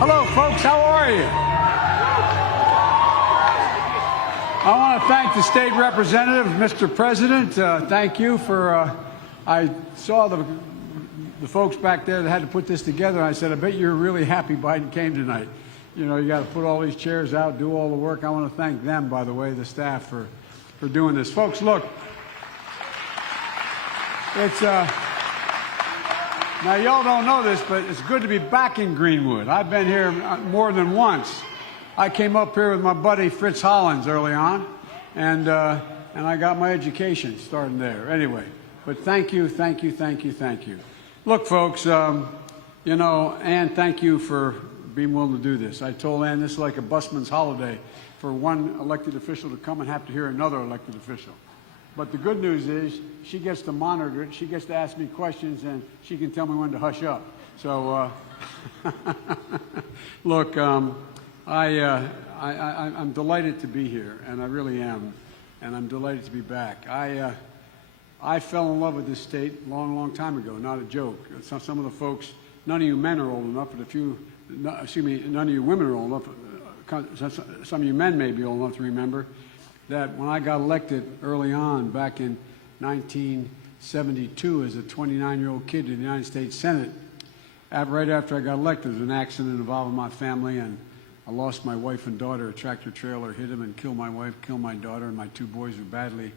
Hello, folks. How are you? I want to thank the state representative, Mr. President. Thank you for. I saw the folks back there that had to put this together. I said, I bet you're really happy Biden came tonight. You know, you got to put all these chairs out, do all the work. I want to thank them, by the way, the staff, for doing this. Folks, look. It's now y'all don't know this, but it's good to be back in Greenwood. I've been here more than once. I came up here with my buddy Fritz Hollins early on, and I got my education starting there. Anyway, but thank you. Look, folks, you know, Ann, thank you for being willing to do this. I told Ann this is like a busman's holiday for one elected official to come and have to hear another elected official. But the good news is she gets to monitor it, she gets to ask me questions, and she can tell me when to hush up. So, look, I'm delighted to be here, and I really am, and I'm delighted to be back. I fell in love with this state a long time ago, not a joke. Some of the folks, none of you men are old enough, but none of you women are old enough. Some of you men may be old enough to remember that when I got elected early on, back in 1972, as a 29-year-old kid to the United States Senate, right after I got elected, there was an accident involving my family, and I lost my wife and daughter. A tractor trailer hit them and killed my wife, killed my daughter, and my two boys were badly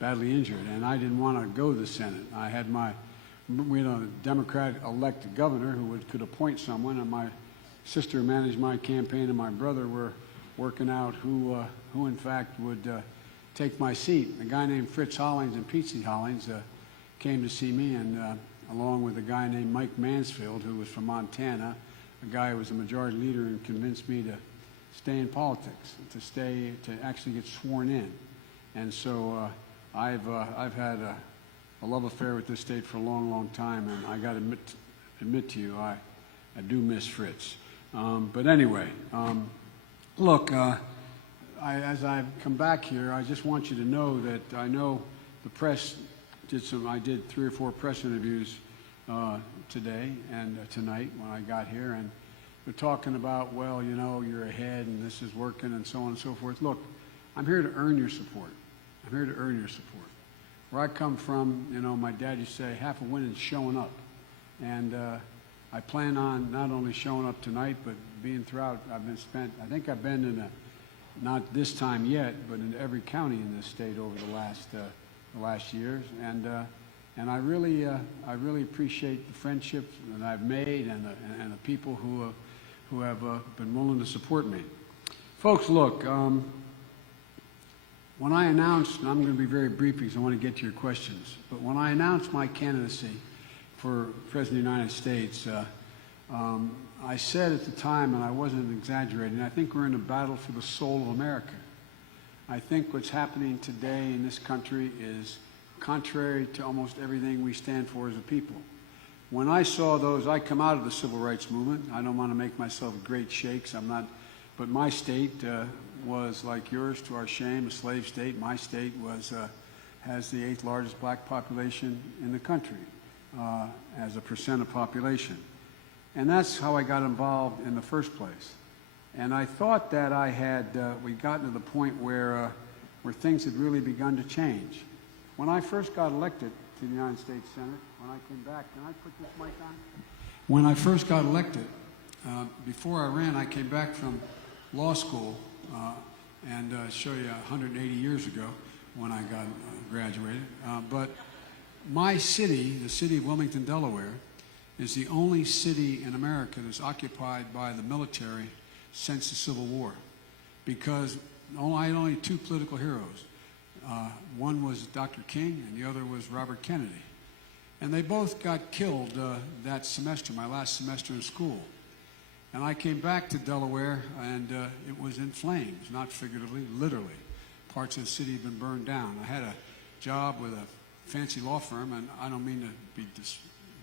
injured. And I didn't want to go to the Senate. I had we had a Democrat-elected governor who could appoint someone, and my sister managed my campaign, and my brother were working out who in fact would take my seat. A guy named Fritz Hollins and Pete Hollins came to see me, and along with a guy named Mike Mansfield, who was from Montana, a guy who was a majority leader and convinced me to stay in politics, to actually get sworn in. And so I've had a love affair with this state for a long time, and I got to admit to you, I do miss Fritz. But anyway, look, as I've come back here, I just want you to know that I know the press I did 3 or 4 press interviews today and tonight when I got here, and they're talking about, well, you know, you're ahead and this is working and so on and so forth. Look, I'm here to earn your support. I'm here to earn your support. Where I come from, you know, my dad used to say, half a win is showing up. And I plan on not only showing up tonight, but being throughout. I think I've been in not this time yet, but in every county in this state over the last years. And I really appreciate the friendships that I've made and the people who have been willing to support me. Folks, look, when I announced, and I'm going to be very brief because I want to get to your questions, but when I announced my candidacy for President of the United States, I said at the time, and I wasn't exaggerating, I think we're in a battle for the soul of America. I think what's happening today in this country is contrary to almost everything we stand for as a people. When I saw those, I come out of the civil rights movement. I don't want to make myself great shakes. I'm not, but my state was, like yours, to our shame, a slave state. My state has the 8th largest black population in the country as a percent of population. And that's how I got involved in the first place. And I thought that we'd gotten to the point where things had really begun to change. When I first got elected to the United States Senate, when I came back, can I put this mic on? When I first got elected, before I ran, I came back from law school and show you 180 years ago when I got graduated. But my city, the city of Wilmington, Delaware, is the only city in America that's occupied by the military since the Civil War, because I had only 2 political heroes. One was Dr. King and the other was Robert Kennedy. And they both got killed that semester, my last semester in school. And I came back to Delaware, and it was in flames, not figuratively, literally. Parts of the city had been burned down. I had a job with a fancy law firm, and I don't mean to be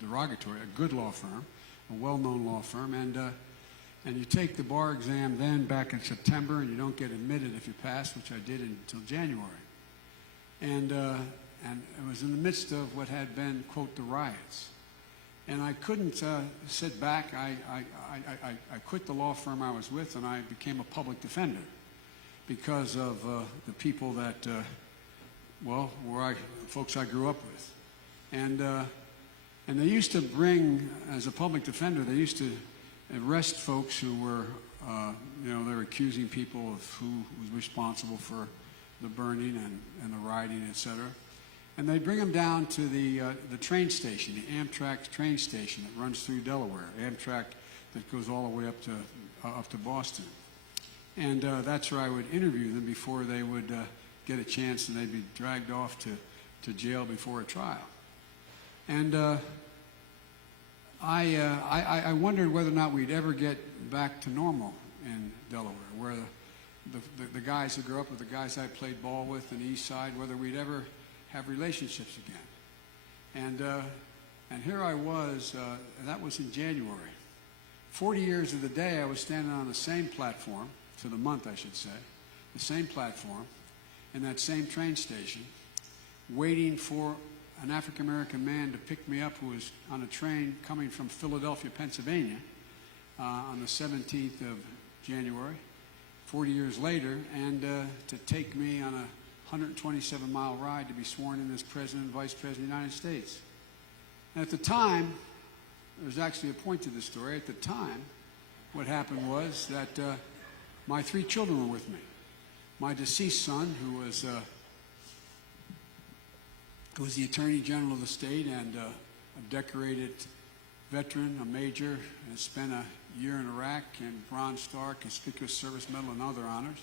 derogatory, a good law firm, a well-known law firm, and you take the bar exam then back in September, and you don't get admitted if you pass, which I did until January. And it was in the midst of what had been, quote, the riots. And I couldn't sit back. I quit the law firm I was with, and I became a public defender because of the people that, folks I grew up with. And they used to bring, as a public defender, they used to arrest folks who were, they were accusing people of who was responsible for the burning and the rioting, etc. And they bring them down to the train station, the Amtrak train station that runs through Delaware, Amtrak that goes all the way up to Boston. And that's where I would interview them before they would get a chance, and they'd be dragged off to jail before a trial. And I wondered whether or not we'd ever get back to normal in Delaware, where the guys who grew up with, the guys I played ball with in the East Side, whether we'd ever have relationships again. And here I was, that was in January. 40 years of the day, I was standing on the same platform, for the month I should say, the same platform, in that same train station, waiting for an African-American man to pick me up who was on a train coming from Philadelphia, Pennsylvania, on the 17th of January, 40 years later, and to take me on a 127-mile ride to be sworn in as President and Vice President of the United States. And at the time, there's actually a point to this story. At the time, what happened was that my 3 children were with me. My deceased son, who was the Attorney General of the state and a decorated veteran, a major, and spent a year in Iraq, and Bronze Star, Conspicuous Service Medal, and other honors.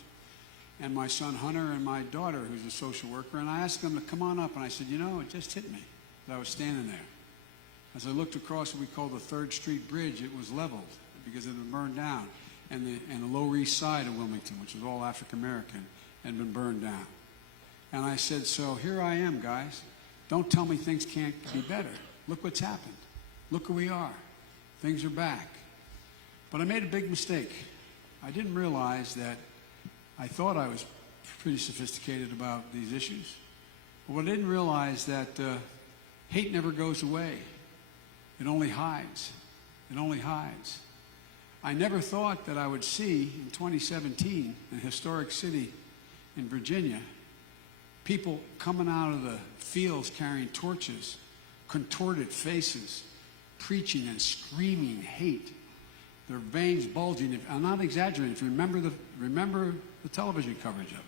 And my son Hunter and my daughter, who's a social worker, and I asked them to come on up, and I said, it just hit me as I was standing there. As I looked across what we call the 3rd Street Bridge, it was leveled because it had been burned down, and the Lower East Side of Wilmington, which was all African-American, had been burned down. And I said, so here I am, guys. Don't tell me things can't be better. Look what's happened. Look who we are. Things are back. But I made a big mistake. I didn't realize that I thought I was pretty sophisticated about these issues. But what I didn't realize that hate never goes away. It only hides. It only hides. I never thought that I would see in 2017 in a historic city in Virginia people coming out of the fields carrying torches, contorted faces, preaching and screaming hate, their veins bulging. I'm not exaggerating. If you remember the television coverage of it,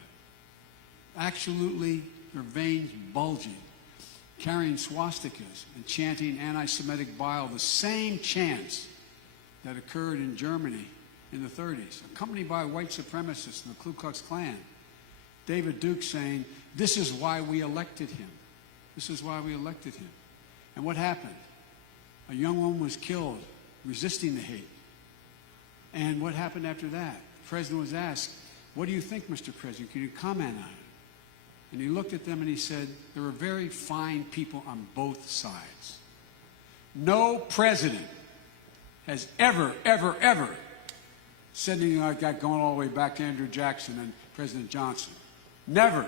absolutely their veins bulging, carrying swastikas and chanting anti-Semitic bile, the same chants that occurred in Germany in the 30s, accompanied by white supremacists and the Ku Klux Klan. David Duke saying, "This is why we elected him. This is why we elected him." And what happened? A young woman was killed resisting the hate. And what happened after that? The president was asked, "What do you think, Mr. President? Can you comment on it?" And he looked at them and he said, "There are very fine people on both sides. No president has ever said anything like that, going all the way back to Andrew Jackson and President Johnson. Never."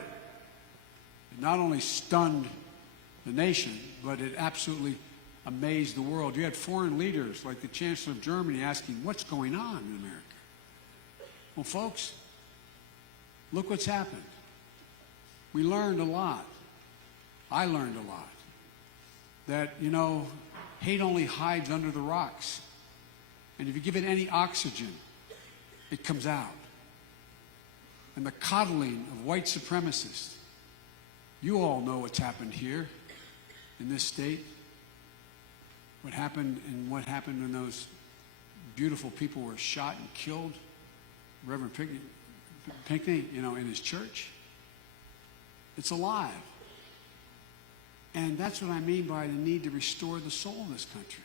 It not only stunned the nation, but it absolutely amazed the world. You had foreign leaders like the Chancellor of Germany asking, "What's going on in America?" Well, folks, look what's happened. We learned a lot. I learned a lot. That, hate only hides under the rocks. And if you give it any oxygen, it comes out. And the coddling of white supremacists. You all know what's happened here in this state. What happened when those beautiful people were shot and killed. Reverend Pinckney, in his church. It's alive. And that's what I mean by the need to restore the soul of this country.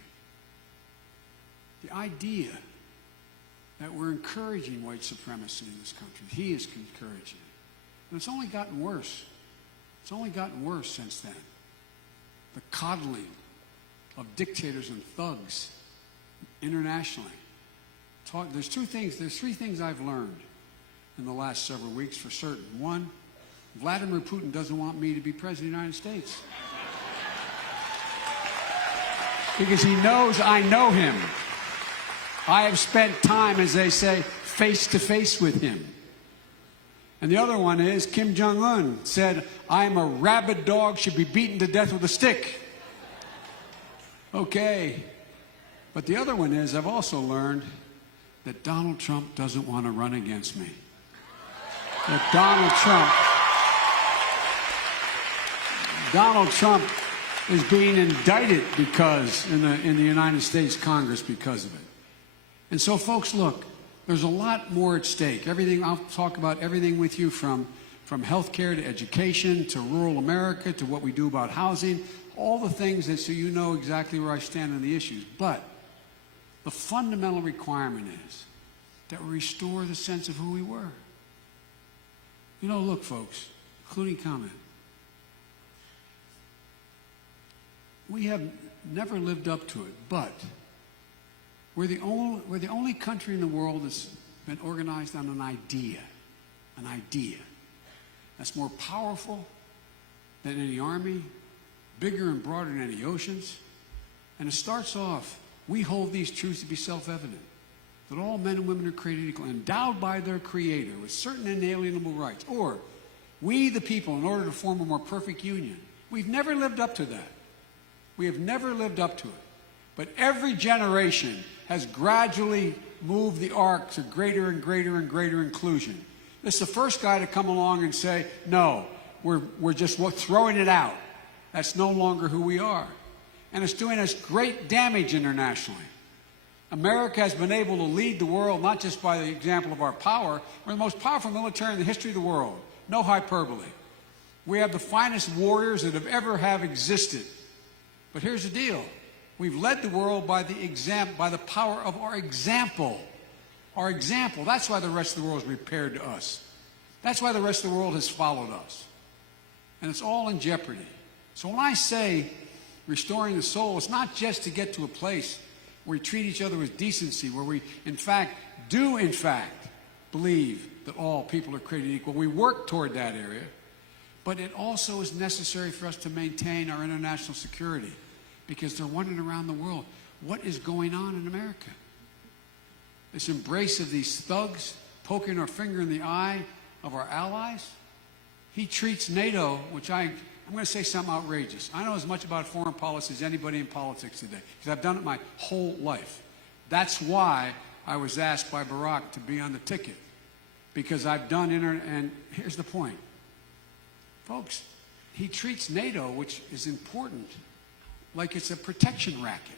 The idea that we're encouraging white supremacy in this country. He is encouraging it. And it's only gotten worse. It's only gotten worse since then. The coddling of dictators and thugs internationally. There's three things I've learned in the last several weeks for certain. One, Vladimir Putin doesn't want me to be president of the United States. because he knows I know him. I have spent time, as they say, face to face with him. And the other one is Kim Jong-un said, I am a rabid dog, should be beaten to death with a stick. Okay. But the other one is, I've also learned that Donald Trump doesn't want to run against me. That Donald Trump is being indicted because in the United States Congress because of it. And so, folks, look, there's a lot more at stake. Everything, I'll talk about everything with you from healthcare to education to rural America to what we do about housing, all the things that so you know exactly where I stand on the issues. But the fundamental requirement is that we restore the sense of who we were. You know, look, folks, including comment. We have never lived up to it, but we're the only country in the world that's been organized on an idea that's more powerful than any army, bigger and broader than any oceans. And it starts off, we hold these truths to be self-evident, that all men and women are created equal, endowed by their Creator with certain inalienable rights. Or, we the people, in order to form a more perfect union. We've never lived up to that. We have never lived up to it. But every generation has gradually moved the arc to greater and greater and greater inclusion. This is the first guy to come along and say, no, we're just throwing it out. That's no longer who we are. And it's doing us great damage internationally. America has been able to lead the world, not just by the example of our power. We're the most powerful military in the history of the world. No hyperbole. We have the finest warriors that have ever existed. But here's the deal. We've led the world by the power of our example. Our example. That's why the rest of the world is repaired to us. That's why the rest of the world has followed us. And it's all in jeopardy. So when I say restoring the soul, it's not just to get to a place where we treat each other with decency, where we, in fact, believe that all people are created equal. We work toward that area, but it also is necessary for us to maintain our international security, because they're wondering around the world, what is going on in America? This embrace of these thugs poking our finger in the eye of our allies. He treats NATO, which I'm going to say something outrageous. I know as much about foreign policy as anybody in politics today, because I've done it my whole life. That's why I was asked by Barack to be on the ticket, because I've done and here's the point. Folks, he treats NATO, which is important, like it's a protection racket.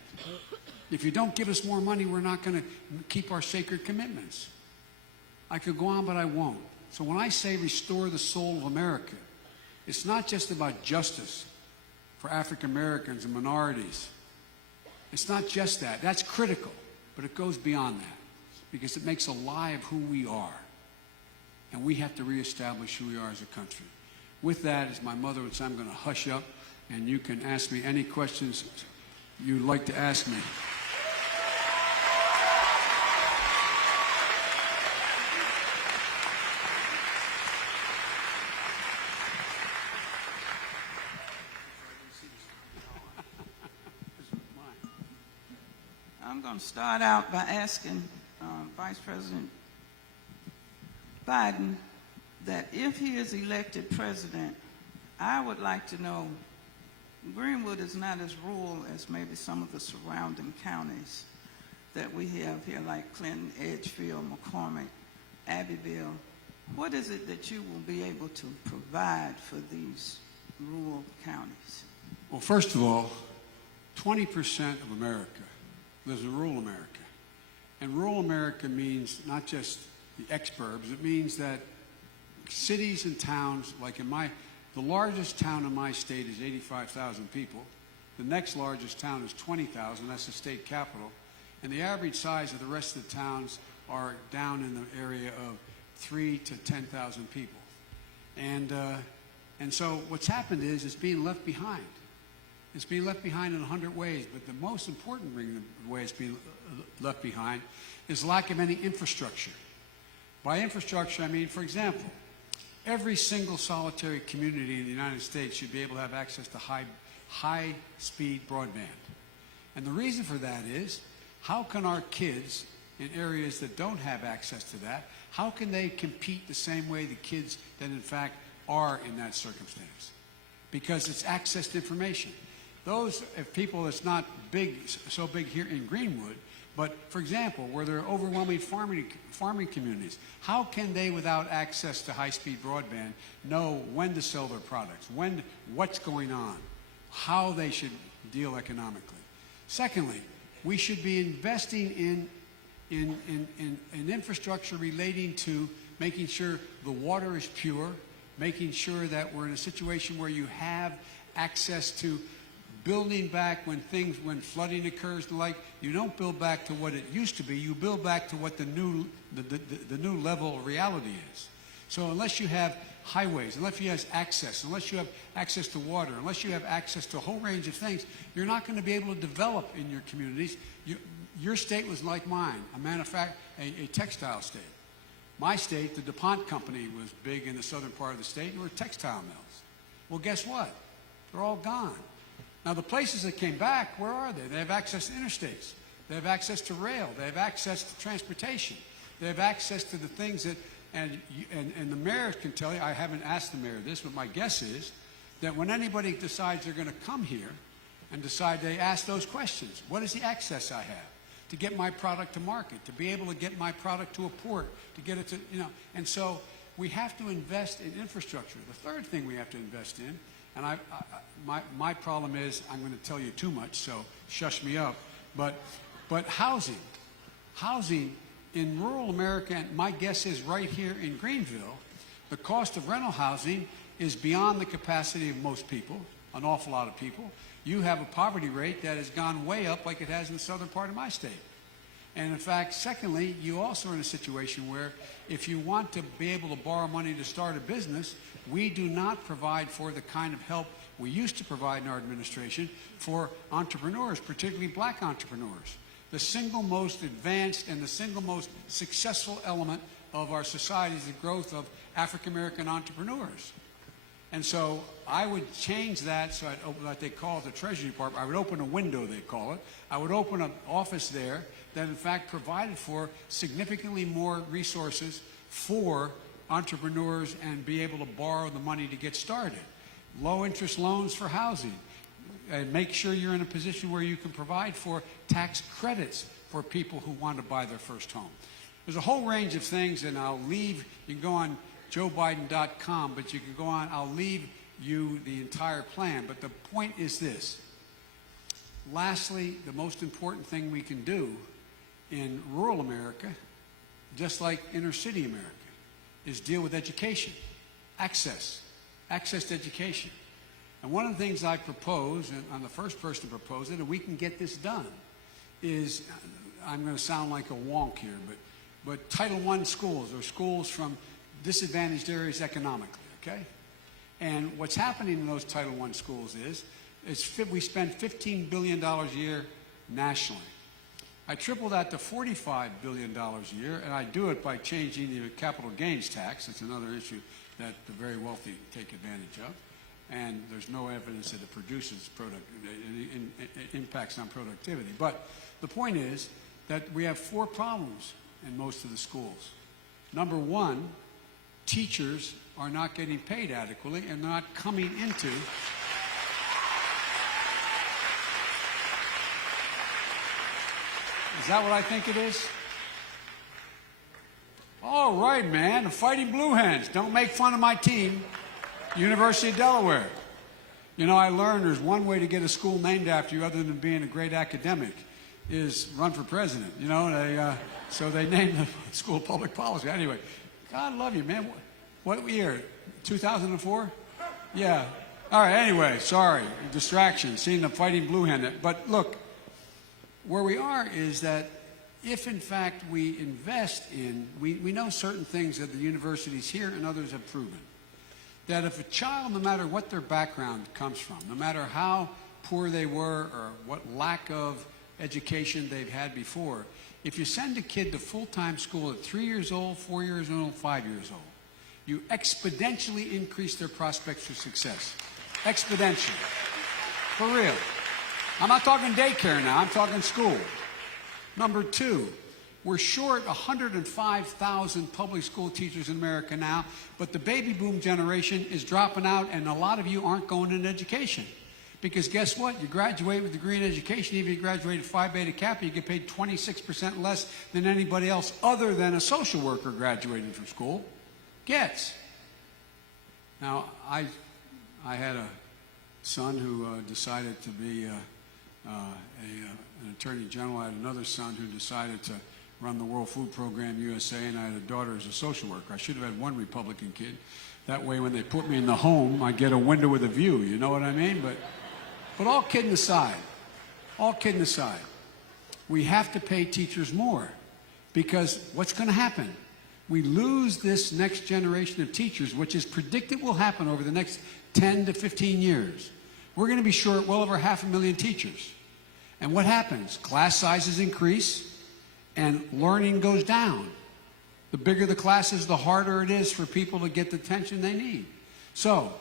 If you don't give us more money, we're not going to keep our sacred commitments. I could go on, but I won't. So when I say restore the soul of America, it's not just about justice for African Americans and minorities. It's not just that. That's critical, but it goes beyond that, because it makes a lie of who we are. And we have to reestablish who we are as a country. With that, as my mother would say, I'm going to hush up, and you can ask me any questions you'd like to ask me. I'm going to start out by asking Vice President Biden that if he is elected president, I would like to know, Greenwood is not as rural as maybe some of the surrounding counties that we have here, like Clinton, Edgefield, McCormick, Abbeville. What is it that you will be able to provide for these rural counties? Well, first of all, 20% of America lives in rural America. And rural America means not just the exurbs, it means that cities and towns, like the largest town in my state is 85,000 people. The next largest town is 20,000, that's the state capital. And the average size of the rest of the towns are down in the area of 3,000 to 10,000 people. And so what's happened is it's being left behind. It's being left behind in 100 ways, but the most important way it's being left behind is lack of any infrastructure. By infrastructure, I mean, for example, every single solitary community in the United States should be able to have access to high-speed broadband. And the reason for that is, how can our kids in areas that don't have access to that, how can they compete the same way the kids that in fact are in that circumstance? Because it's access to information. Those people, it's not big, so big here in Greenwood, but for example, where there are overwhelming farming communities, how can they, without access to high-speed broadband, know when to sell their products, what's going on, how they should deal economically? Secondly, we should be investing in infrastructure relating to making sure the water is pure, making sure that we're in a situation where you have access to building back when flooding occurs and the like. You don't build back to what it used to be, you build back to what the new level of reality is. So unless you have highways, unless you have access to water, unless you have access to a whole range of things, you're not going to be able to develop in your communities. Your state was like mine, a textile state. My state, the DuPont company, was big in the southern part of the state, and there were textile mills. Well, guess what? They're all gone. Now, the places that came back, where are they? They have access to interstates. They have access to rail. They have access to transportation. They have access to the things that, and the mayor can tell you, I haven't asked the mayor this, but my guess is that when anybody decides they're going to come here and decide, they ask those questions. What is the access I have to get my product to market, to be able to get my product to a port, to get it to, and so we have to invest in infrastructure. The third thing we have to invest in, and my problem is I'm going to tell you too much, so shush me up, but housing in rural America, and my guess is right here in Greenville, the cost of rental housing is beyond the capacity of most people, an awful lot of people. You have a poverty rate that has gone way up like it has in the southern part of my state. And in fact, secondly, you also are in a situation where if you want to be able to borrow money to start a business, we do not provide for the kind of help we used to provide in our administration for entrepreneurs, particularly black entrepreneurs. The single most advanced and the single most successful element of our society is the growth of African American entrepreneurs. And so I would change that so I'd open what they call it the Treasury Department. I would open a window, they call it. I would open an office there that in fact provided for significantly more resources for entrepreneurs and be able to borrow the money to get started. Low interest loans for housing. And make sure you're in a position where you can provide for tax credits for people who want to buy their first home. There's a whole range of things, and I'll leave, you can go on joebiden.com, but you can go on, I'll leave you the entire plan. But the point is this. Lastly, the most important thing we can do in rural America, just like inner city America, is deal with education, access to education. And one of the things I propose, and I'm the first person to propose it, and we can get this done, is, I'm going to sound like a wonk here, but Title I schools, or schools from disadvantaged areas economically, okay? And what's happening in those Title I schools is we spend $15 billion a year nationally. I triple that to $45 billion a year, and I do it by changing the capital gains tax. It's another issue that the very wealthy take advantage of. And there's no evidence that it produces impacts on productivity. But the point is that we have four problems in most of the schools. Number one, teachers are not getting paid adequately and not coming into Is that what I think it is? All right, man, the Fighting Blue Hens. Don't make fun of my team. University of Delaware. You know, I learned there's one way to get a school named after you other than being a great academic is run for president. You know, so they named the school public policy. Anyway, God love you, man. What year? 2004? Yeah. All right, anyway, sorry. Distraction, seeing the Fighting Blue Hen. But look, where we are is that if, in fact, we invest in, we know certain things that the universities here and others have proven. That if a child, no matter what their background comes from, no matter how poor they were or what lack of education they've had before, if you send a kid to full-time school at 3 years old, 4 years old, 5 years old, you exponentially increase their prospects for success. Exponentially. For real. I'm not talking daycare now. I'm talking school. Number two, we're short 105,000 public school teachers in America now, but the baby boom generation is dropping out, and a lot of you aren't going into education. Because guess what? You graduate with a degree in education, even if you graduated Phi Beta Kappa, you get paid 26% less than anybody else other than a social worker graduating from school gets. Now, I had a son who decided to be an attorney general. I had another son who decided to run the World Food Program USA, and I had a daughter as a social worker. I should have had one Republican kid. That way, when they put me in the home, I get a window with a view. You know what I mean? But all kidding aside, we have to pay teachers more, because what's going to happen? We lose this next generation of teachers, which is predicted will happen over the next 10 to 15 years. We're going to be short well over 500,000 teachers. And what happens? Class sizes increase and learning goes down. The bigger the classes, the harder it is for people to get the attention they need. So,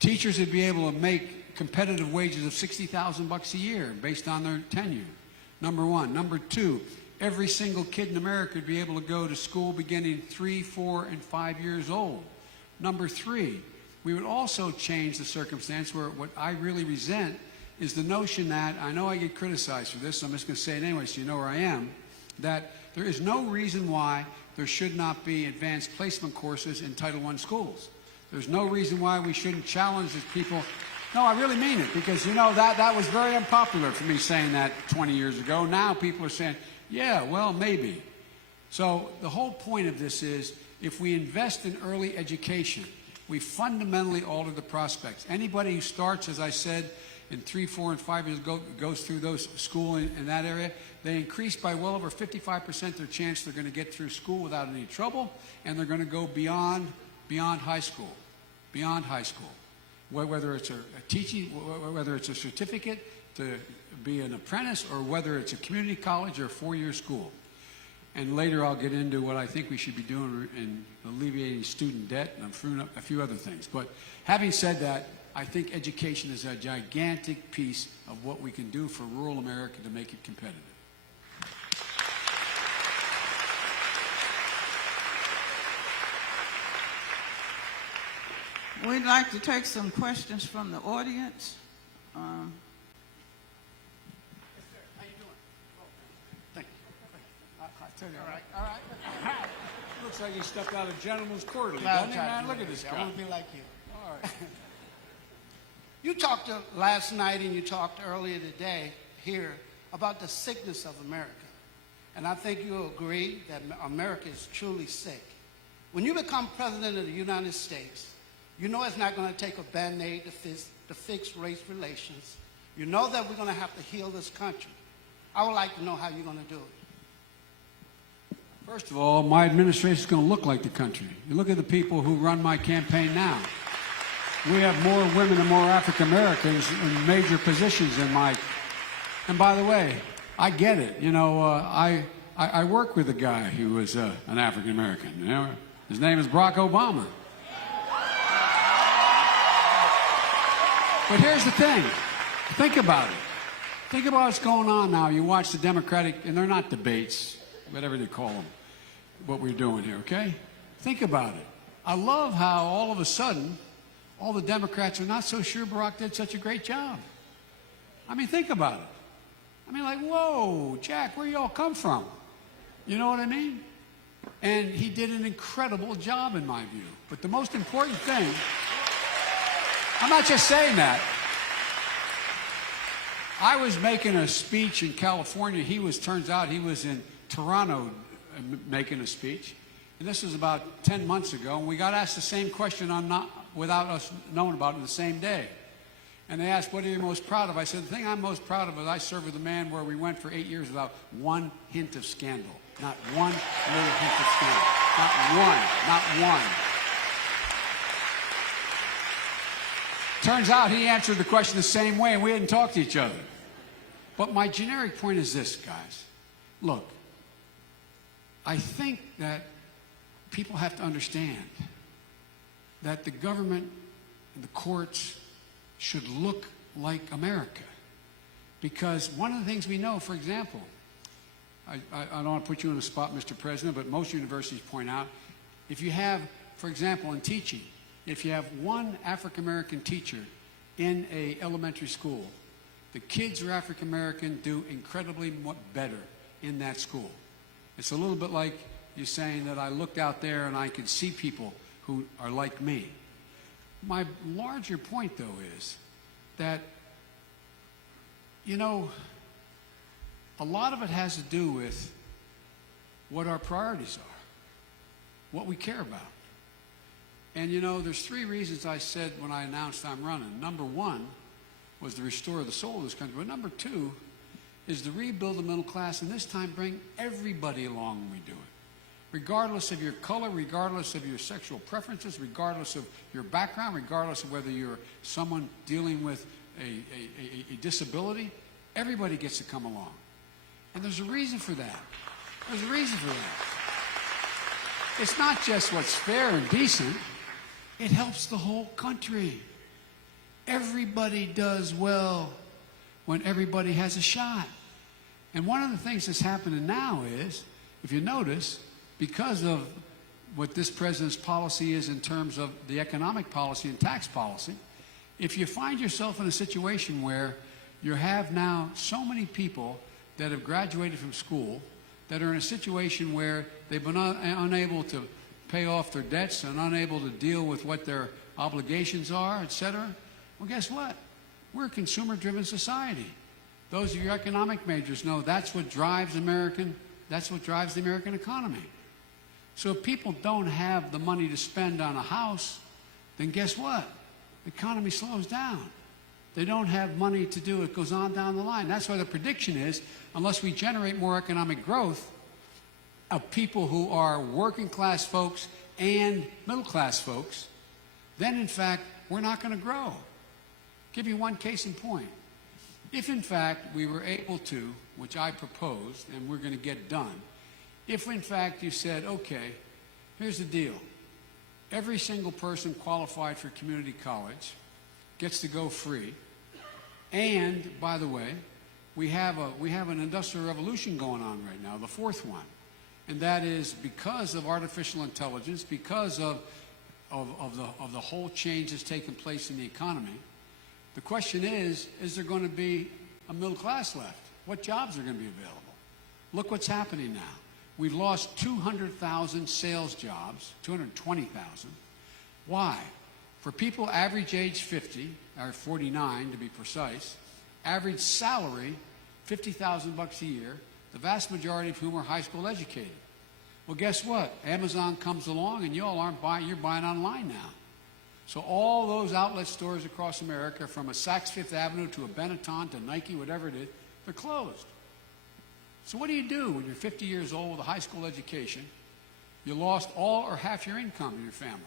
teachers would be able to make competitive wages of $60,000 a year based on their tenure. Number one. Number two, every single kid in America would be able to go to school beginning 3, 4, and 5 years old. Number three, we would also change the circumstance where what I really resent is the notion that, I know I get criticized for this, so I'm just going to say it anyway so you know where I am, that there is no reason why there should not be advanced placement courses in Title I schools. There's no reason why we shouldn't challenge the people. No, I really mean it, because, you know, that was very unpopular for me saying that 20 years ago. Now people are saying, yeah, well, maybe. So the whole point of this is, if we invest in early education, we fundamentally alter the prospects. Anybody who starts, as I said, in 3, 4, and 5 years goes through those school in that area, they increase by well over 55% their chance they're going to get through school without any trouble, and they're going to go beyond high school, whether it's a teaching, whether it's a certificate to be an apprentice, or whether it's a community college or a 4-year school. And later I'll get into what I think we should be doing in alleviating student debt and a few other things. But having said that, I think education is a gigantic piece of what we can do for rural America to make it competitive. We'd like to take some questions from the audience. Yes, sir. How you doing? Thank you. I'll tell you. All right. Looks like you stepped out of Gentleman's Quarterly, doesn't it, man? Look at this guy. I want to be like you. All right. You talked last night and you talked earlier today here about the sickness of America. And I think you'll agree that America is truly sick. When you become president of the United States, you know it's not going to take a Band-Aid to fix race relations. You know that we're going to have to heal this country. I would like to know how you're going to do it. First of all, my administration is going to look like the country. You look at the people who run my campaign now. We have more women and more African Americans in major positions in my. And by the way, I get it. You know, I work with a guy who was an African American. You know, his name is Barack Obama. But here's the thing. Think about it. Think about what's going on now. You watch the Democratic, and they're not debates, whatever they call them, what we're doing here, okay? Think about it. I love how all of a sudden, all the Democrats are not so sure Barack did such a great job. I mean, think about it. I mean, like, whoa, Jack, where you all come from? You know what I mean? And he did an incredible job, in my view. But the most important thing, I'm not just saying that. I was making a speech in California. Turns out he was in Toronto making a speech. And this was about 10 months ago. And we got asked the same question without us knowing about it the same day. And they asked, what are you most proud of? I said, the thing I'm most proud of is I served with a man where we went for 8 years without one hint of scandal. Not one little hint of scandal. Not one. Turns out he answered the question the same way, and we hadn't talked to each other. But my generic point is this, guys. Look, I think that people have to understand that the government and the courts should look like America. Because one of the things we know, for example, I don't want to put you on the spot, Mr. President, but most universities point out, if you have, for example, in teaching, if you have one African-American teacher in a elementary school, the kids who are African-American do incredibly better in that school. It's a little bit like you saying that I looked out there and I could see people who are like me. My larger point, though, is that, you know, a lot of it has to do with what our priorities are, what we care about. And, you know, there's three reasons I said when I announced I'm running. Number one was to restore the soul of this country. But number two is to rebuild the middle class, and this time bring everybody along when we do it. Regardless of your color, regardless of your sexual preferences, regardless of your background, regardless of whether you're someone dealing with a disability, everybody gets to come along. And there's a reason for that. There's a reason for that. It's not just what's fair and decent. It helps the whole country. Everybody does well when everybody has a shot. And one of the things that's happening now is, if you notice, because of what this president's policy is in terms of the economic policy and tax policy, if you find yourself in a situation where you have now so many people that have graduated from school that are in a situation where they've been unable to pay off their debts and unable to deal with what their obligations are, etc., well, guess what? We're a consumer-driven society. Those of you economic majors know that's what drives the American economy. So if people don't have the money to spend on a house, then guess what? The economy slows down. They don't have money to do it. It goes on down the line. That's why the prediction is, unless we generate more economic growth of people who are working class folks and middle class folks, then in fact, we're not going to grow. Give you one case in point. If in fact we were able to, which I proposed and we're going to get done, if in fact you said, okay, here's the deal. Every single person qualified for community college gets to go free. And, by the way, we have an industrial revolution going on right now, the fourth one. And that is because of artificial intelligence, because of the whole change that's taken place in the economy. The question is there going to be a middle class left? What jobs are going to be available? Look what's happening now. We've lost 200,000 sales jobs, 220,000. Why? For people average age 50, or 49 to be precise, average salary, $50,000 a year, the vast majority of whom are high school educated. Well, guess what? Amazon comes along and y'all aren't buying, you're buying online now. So all those outlet stores across America, from a Saks Fifth Avenue to a Benetton to Nike, whatever it is, they're closed. So what do you do when you're 50 years old with a high school education? You lost all or half your income in your family.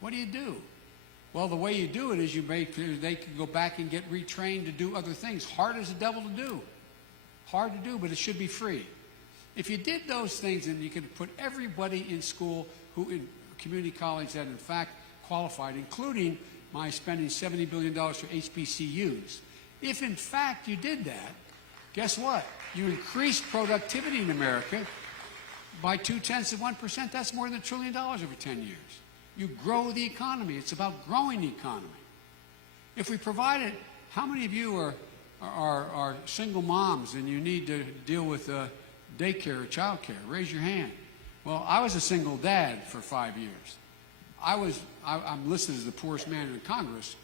What do you do? Well, the way you do it is they can go back and get retrained to do other things. Hard as the devil to do. Hard to do, but it should be free. If you did those things, and you could put everybody in school who in community college that in fact qualified, including my spending $70 billion for HBCUs. If in fact you did that, guess what? You increased productivity in America by 0.2%. That's more than $1 trillion over 10 years. You grow the economy. It's about growing the economy. If we provided, how many of you are single moms and you need to deal with daycare or child care? Raise your hand. Well, I was a single dad for 5 years. I'm listed as the poorest man in Congress,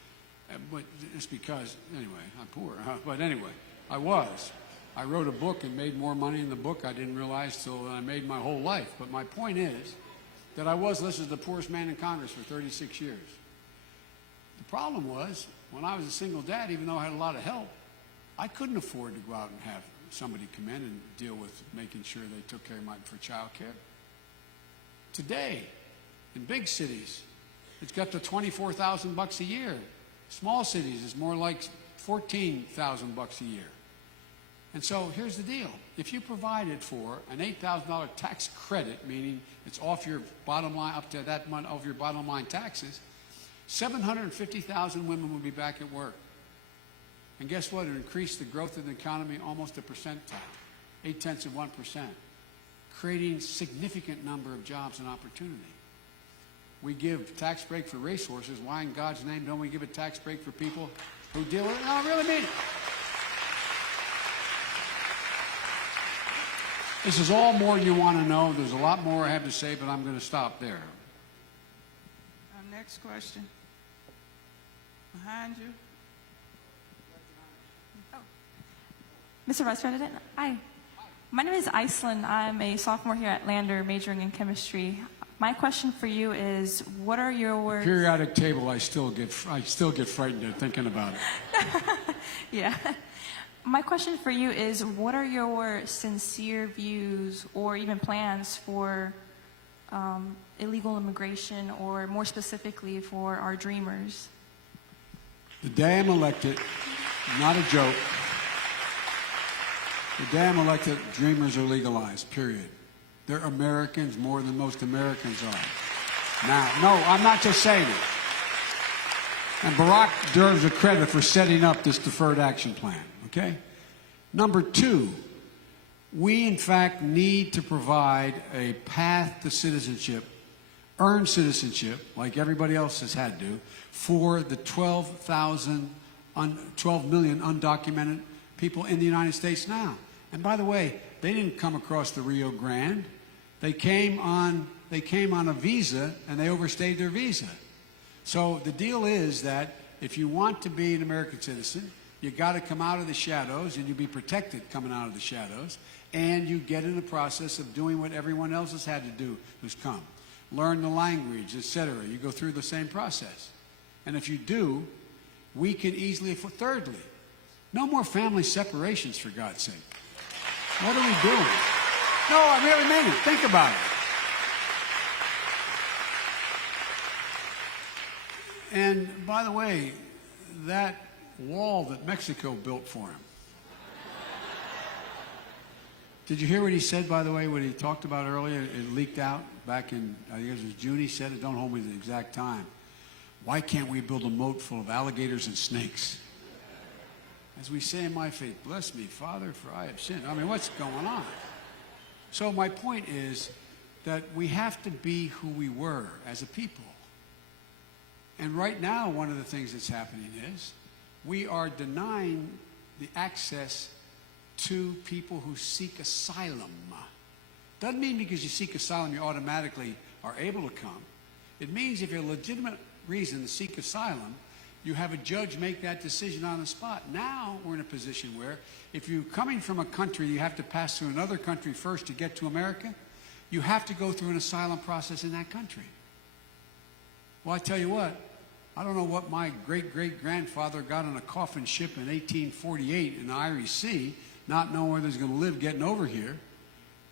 but it's because, anyway, I'm poor. But anyway, I was. I wrote a book and made more money in the book I didn't realize till I made my whole life. But my point is that I was listed as the poorest man in Congress for 36 years. The problem was, when I was a single dad, even though I had a lot of help, I couldn't afford to go out and have somebody come in and deal with making sure they took care of for child care. Today, in big cities, it's got to $24,000 a year. Small cities, it's more like $14,000 a year. And so here's the deal. If you provided for an $8,000 tax credit, meaning it's off your bottom line, up to that month of your bottom line taxes, 750,000 women would be back at work. And guess what? It increased the growth of the economy almost a percentile, 0.8%, creating significant number of jobs and opportunity. We give tax break for racehorses. Why in God's name don't we give a tax break for people who deal with it? No, I really mean it. This is all more than you want to know. There's a lot more I have to say, but I'm going to stop there. Our next question. Behind you. Mr. Vice President, hi. My name is Iceland. I'm a sophomore here at Lander, majoring in chemistry. My question for you is, what are your Periodic table? I still get frightened at thinking about it. Yeah. My question for you is, what are your sincere views or even plans for illegal immigration, or more specifically for our dreamers? The day I'm elected, not a joke, the day I'm elected, dreamers are legalized, period. They're Americans more than most Americans are. Now, no, I'm not just saying it. And Barack deserves the credit for setting up this deferred action plan, okay? Number two, we in fact need to provide a path to citizenship, earned citizenship, like everybody else has had to, for the 12 million undocumented people in the United States now. And by the way, they didn't come across the Rio Grande. They came on a visa, and they overstayed their visa. So the deal is that if you want to be an American citizen, you got to come out of the shadows, and you be protected coming out of the shadows, and you get in the process of doing what everyone else has had to do who's come. Learn the language, etc. You go through the same process. And if you do, we can easily afford. Thirdly, no more family separations, for God's sake. What are we doing? No, I really mean it. Think about it. And by the way, that wall that Mexico built for him. Did you hear what he said, by the way, what he talked about earlier? It leaked out back in, I think it was June, he said it. Don't hold me to the exact time. Why can't we build a moat full of alligators and snakes? As we say in my faith, bless me, Father, for I have sinned. I mean, what's going on? So my point is that we have to be who we were as a people. And right now, one of the things that's happening is we are denying the access to people who seek asylum. Doesn't mean because you seek asylum you automatically are able to come. It means if you have a legitimate reason to seek asylum, you have a judge make that decision on the spot. Now we're in a position where if you're coming from a country, you have to pass through another country first to get to America, you have to go through an asylum process in that country. Well, I tell you what, I don't know what my great-great-grandfather got on a coffin ship in 1848 in the Irish Sea, not knowing whether he's going to live getting over here,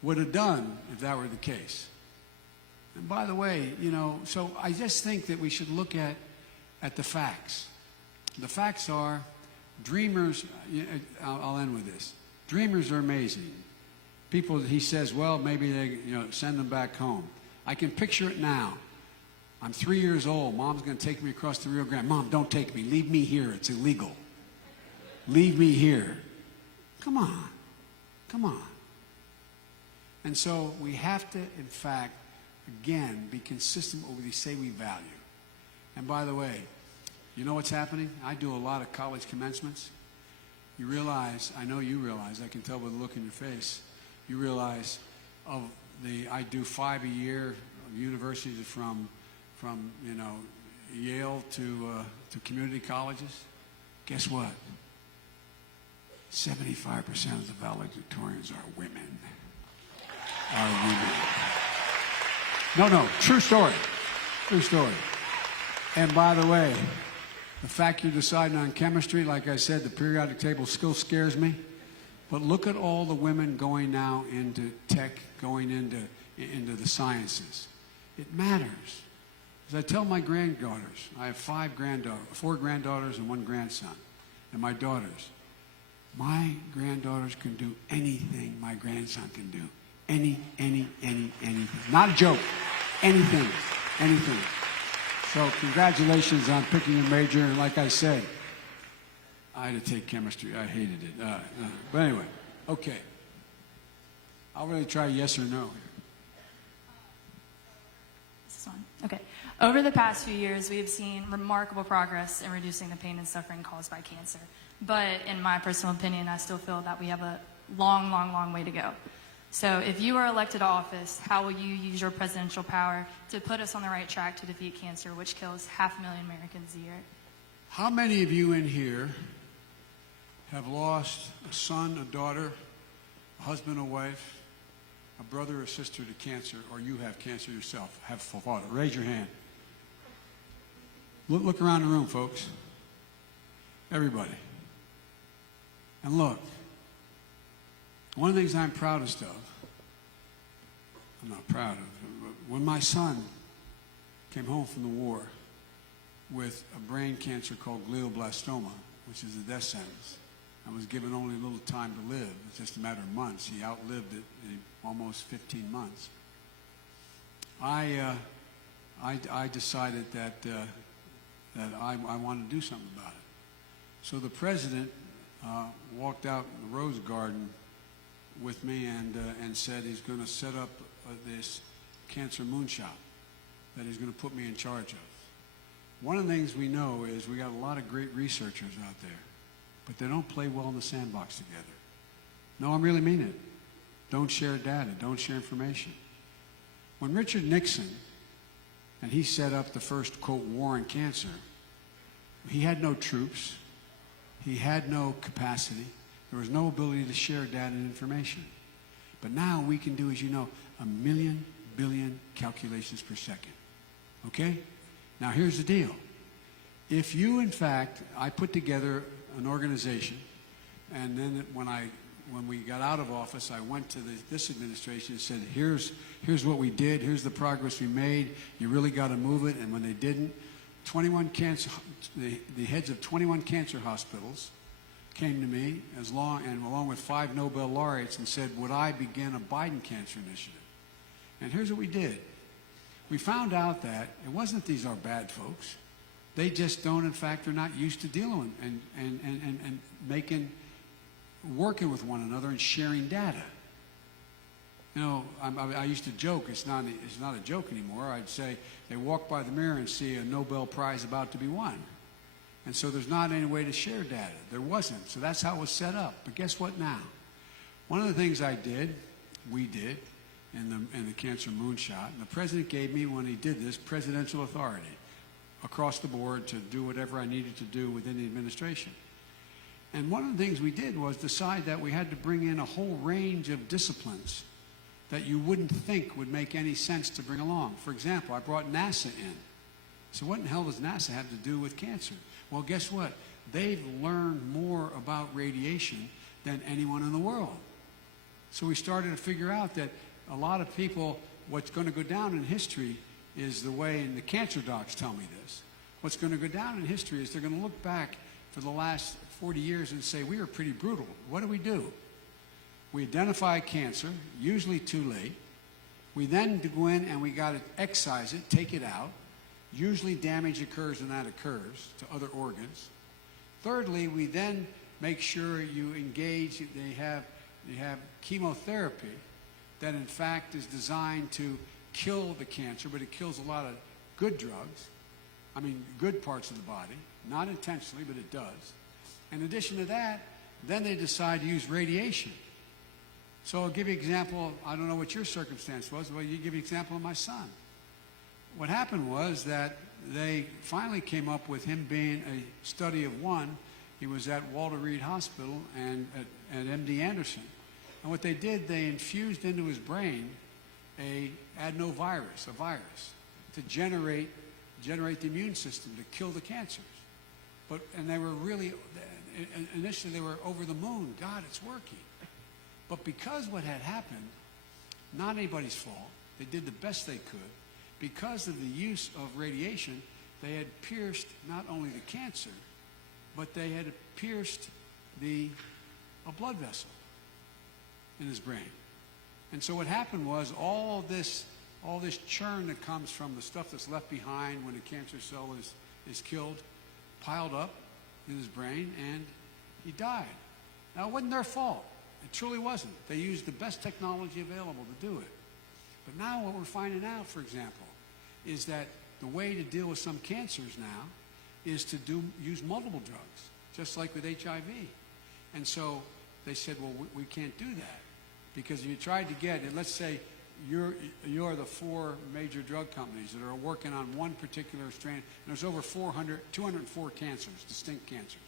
would have done if that were the case. And by the way, you know, so I just think that we should look at the facts. The facts are, dreamers, I'll end with this. Dreamers are amazing. People, he says, well, maybe they, send them back home. I can picture it now. I'm 3 years old. Mom's going to take me across the Rio Grande. Mom, don't take me. Leave me here. It's illegal. Leave me here. Come on. Come on. And so we have to, in fact, again, be consistent with what we say we value. And by the way, you know what's happening? I do a lot of college commencements. You realize, I know you realize, I can tell by the look in your face, you realize I do 5 a year, universities from Yale to community colleges. Guess what? 75% of the valedictorians are women. No, true story. True story. And by the way, the fact you're deciding on chemistry, like I said, the periodic table still scares me. But look at all the women going now into tech, going into the sciences. It matters. As I tell my granddaughters, I have 4 granddaughters and 1 grandson. And my daughters, my granddaughters can do anything my grandson can do. Anything. Not a joke. Anything. So congratulations on picking your major. And like I said, I had to take chemistry. I hated it. But anyway, okay. I'll really try yes or no. This is on. Okay. Over the past few years, we have seen remarkable progress in reducing the pain and suffering caused by cancer. But in my personal opinion, I still feel that we have a long, long, long way to go. So if you are elected to office, how will you use your presidential power to put us on the right track to defeat cancer, which kills 500,000 Americans a year? How many of you in here have lost a son, a daughter, a husband, a wife, a brother or sister to cancer, or you have cancer yourself, have fought it? Raise your hand. Look around the room, folks. Everybody. And look, one of the things I'm proudest of, I'm not proud of, but when my son came home from the war with a brain cancer called glioblastoma, which is a death sentence, and was given only a little time to live, it's just a matter of months. He outlived it in almost 15 months. I decided that I wanted to do something about it. So the president walked out in the Rose Garden with me and said he's going to set up this cancer moonshot that he's going to put me in charge of. One of the things we know is we got a lot of great researchers out there, but they don't play well in the sandbox together. No, I really mean it. Don't share data. Don't share information. When Richard Nixon, and he set up the first, quote, war on cancer, he had no troops. He had no capacity. There was no ability to share data and information. But now we can do, as you know, 1,000,000 billion calculations per second. Okay? Now here's the deal. If you, in fact, I put together an organization, and then when we got out of office, I went to this administration and said, here's what we did, here's the progress we made, you really got to move it. And when they didn't, the heads of 21 cancer hospitals came to me along with 5 Nobel laureates and said, would I begin a Biden cancer initiative? And here's what we did. We found out that it wasn't these are bad folks. They just don't, in fact, they're not used to dealing and working with one another and sharing data. You know, I used to joke, it's not a joke anymore. I'd say they walk by the mirror and see a Nobel Prize about to be won. And so there's not any way to share data. There wasn't. So that's how it was set up. But guess what now? One of the things we did in the cancer moonshot, and the president gave me, when he did this, presidential authority across the board to do whatever I needed to do within the administration. And one of the things we did was decide that we had to bring in a whole range of disciplines that you wouldn't think would make any sense to bring along. For example, I brought NASA in. So what in the hell does NASA have to do with cancer? Well, guess what? They've learned more about radiation than anyone in the world. So we started to figure out that a lot of people, what's going to go down in history is the way, and the cancer docs tell me this, what's going to go down in history is they're going to look back for the last 40 years and say, we were pretty brutal. What do? We identify cancer, usually too late. We then go in and we got to excise it, take it out. Usually damage occurs when that occurs to other organs. Thirdly, we then make sure you engage, they have chemotherapy that in fact is designed to kill the cancer, but it kills a lot of good drugs, good parts of the body, not intentionally, but it does. In addition to that, then they decide to use radiation. So I'll give you an example. I don't know what your circumstance was, but you give you an example of my son. What happened was that they finally came up with him being a study of one. He was at Walter Reed Hospital and at MD Anderson. And what they did, they infused into his brain a adenovirus, a virus, to generate the immune system to kill the cancers. And they were really, initially they were over the moon. God, it's working. But because what had happened, not anybody's fault, they did the best they could. Because of the use of radiation, they had pierced not only the cancer, but they had pierced a blood vessel in his brain. And so what happened was all this churn that comes from the stuff that's left behind when a cancer cell is killed, piled up in his brain, and He died. Now, it wasn't their fault. It truly wasn't. They used the best technology available to do it. But now what we're finding out, for example, is that the way to deal with some cancers now is to use multiple drugs, just like with HIV. And so they said, well, we can't do that. Because if you tried to get, and let's say you're the 4 major drug companies that are working on one particular strand, and there's over 204 cancers, distinct cancers.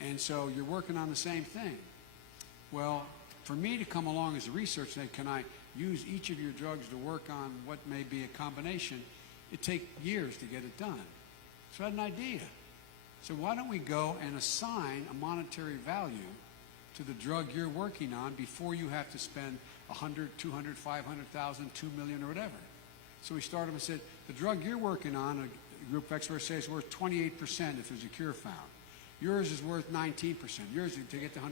And so you're working on the same thing. Well, for me to come along as a researcher and say, can I use each of your drugs to work on what may be a combination, it takes years to get it done. So I had an idea. So why don't we go and assign a monetary value to the drug you're working on before you have to spend 100, 200, 500,000, 2 million or whatever. So we started and said, the drug you're working on, a group of experts say is worth 28% if there's a cure found. Yours is worth 19%. Yours to get to 100%.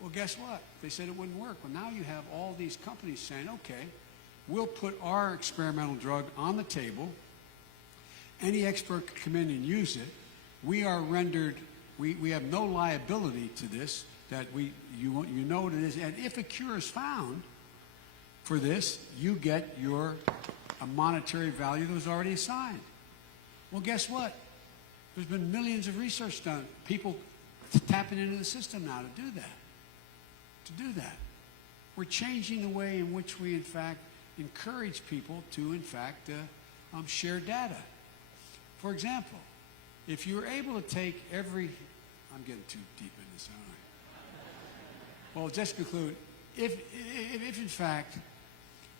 Well, guess what? They said it wouldn't work. Well, now you have all these companies saying, okay, we'll put our experimental drug on the table. Any expert can come in and use it. We are rendered, we have no liability to this, that you know what it is. And if a cure is found for this, you get a monetary value that was already assigned. Well, guess what? There's been millions of research done. People tapping into the system now to do that. We're changing the way in which we, in fact, encourage people to, in fact, share data. For example, if you're able to take I'm getting too deep in this, aren't I? Well, just to conclude, if in fact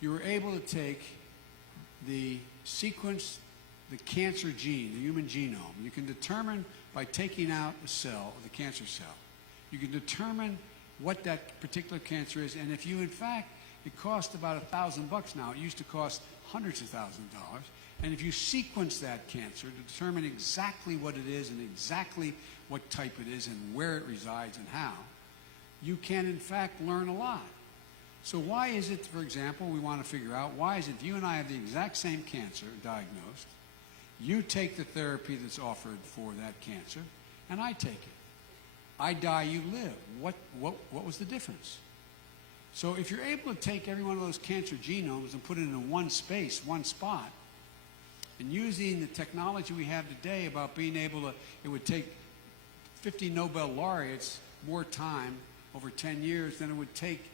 you were able to take the sequence, the cancer gene, the human genome, you can determine by taking out a cell, the cancer cell, you can determine what that particular cancer is, and if you, in fact, it costs about $1,000 now. It used to cost hundreds of thousands of dollars. And if you sequence that cancer to determine exactly what it is and exactly what type it is and where it resides and how, you can, in fact, learn a lot. So why is it, for example, we want to figure out, why is it if you and I have the exact same cancer diagnosed, you take the therapy that's offered for that cancer, and I take it. I die, you live. What was the difference? So if you're able to take every one of those cancer genomes and put it in one space, one spot, and using the technology we have today about being able to, it would take 50 Nobel laureates more time over 10 years than it would take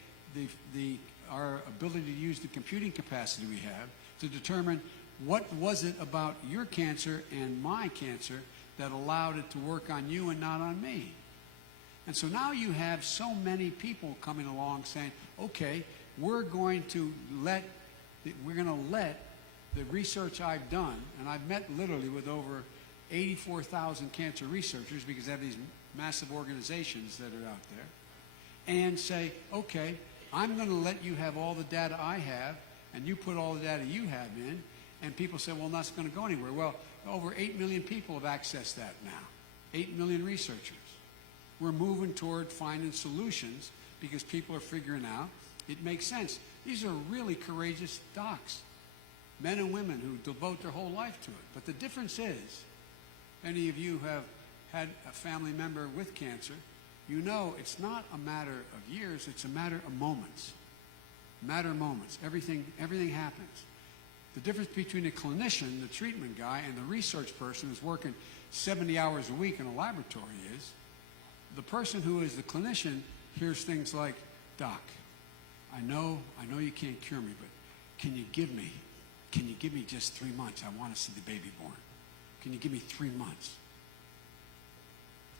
our ability to use the computing capacity we have to determine what was it about your cancer and my cancer that allowed it to work on you and not on me. And so now you have so many people coming along saying, okay, we're going to let the research I've done, and I've met literally with over 84,000 cancer researchers because they have these massive organizations that are out there, and say, okay, I'm going to let you have all the data I have, and you put all the data you have in, and people say, well, that's going to go anywhere. Well, over 8 million people have accessed that now, 8 million researchers. We're moving toward finding solutions because people are figuring out it makes sense. These are really courageous docs, men and women who devote their whole life to it. But the difference is, any of you have had a family member with cancer, you know it's not a matter of years, it's a matter of moments. Everything happens. The difference between a clinician, the treatment guy, and the research person who's working 70 hours a week in a laboratory is, the person who is the clinician hears things like, Doc, I know you can't cure me, but can you give me just 3 months? I want to see the baby born. Can you give me 3 months?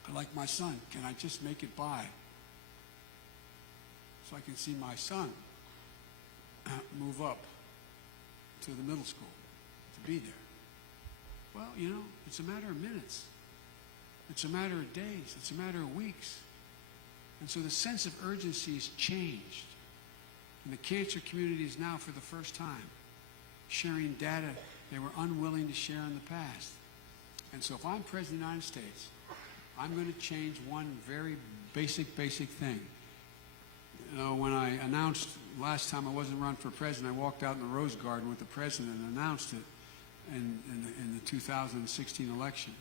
I like my son. Can I just make it by so I can see my son move up to the middle school to be there? Well, it's a matter of minutes. It's a matter of days. It's a matter of weeks. And so the sense of urgency has changed. And the cancer community is now, for the first time, sharing data they were unwilling to share in the past. And so if I'm President of the United States, I'm going to change one very basic thing. When I announced last time I wasn't running for president, I walked out in the Rose Garden with the president and announced it in the 2016 election.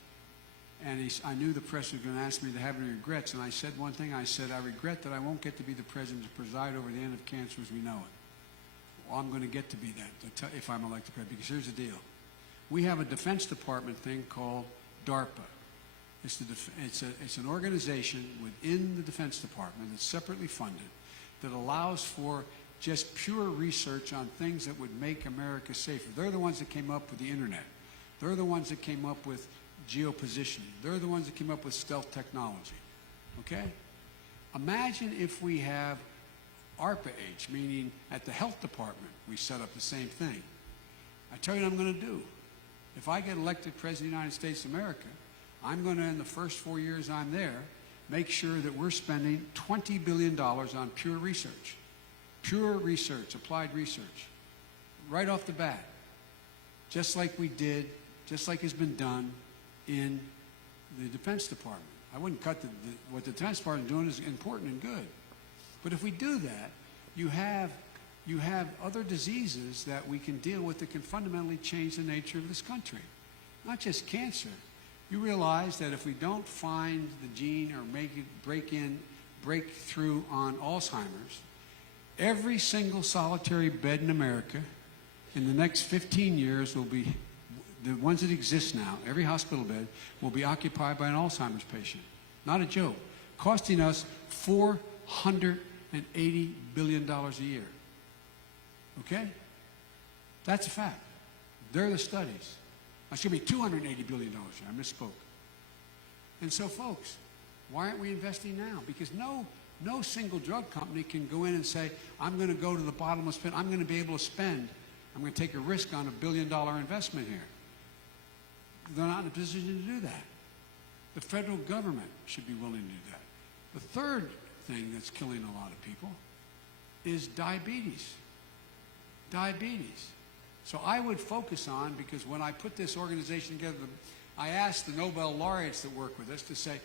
And I knew the press was going to ask me to have any regrets, and I said one thing. I said, I regret that I won't get to be the president to preside over the end of cancer as we know it. Well, I'm going to get to be that if I'm elected president, because here's the deal. We have a Defense Department thing called DARPA. It's an organization within the Defense Department that's separately funded that allows for just pure research on things that would make America safer. They're the ones that came up with the internet. They're the ones that came up with geopositioning. They're the ones that came up with stealth technology. Okay? Imagine if we have ARPA-H, meaning at the health department, we set up the same thing. I tell you what I'm going to do. If I get elected President of the United States of America, I'm going to, in the first 4 years I'm there, make sure that we're spending $20 billion on pure research. Pure research, applied research. Right off the bat. Just like we did, just like has been done in the Defense Department. I wouldn't cut what the Defense Department is doing is important and good. But if we do that, you have other diseases that we can deal with that can fundamentally change the nature of this country. Not just cancer. You realize that if we don't find the gene or make it break through on Alzheimer's, every single solitary bed in America in the next 15 years will be, the ones that exist now, every hospital bed will be occupied by an Alzheimer's patient. Not a joke. Costing us $480 billion a year. Okay? That's a fact. They're the studies. Excuse me, $280 billion. I misspoke. And so, folks, why aren't we investing now? Because no single drug company can go in and say, I'm going to go to the bottomless pit. I'm going to be able to spend. I'm going to take a risk on $1 billion investment here. They're not in a position to do that. The federal government should be willing to do that. The third thing that's killing a lot of people is diabetes. Diabetes. So I would focus on, because when I put this organization together, I asked the Nobel laureates that work with us to say,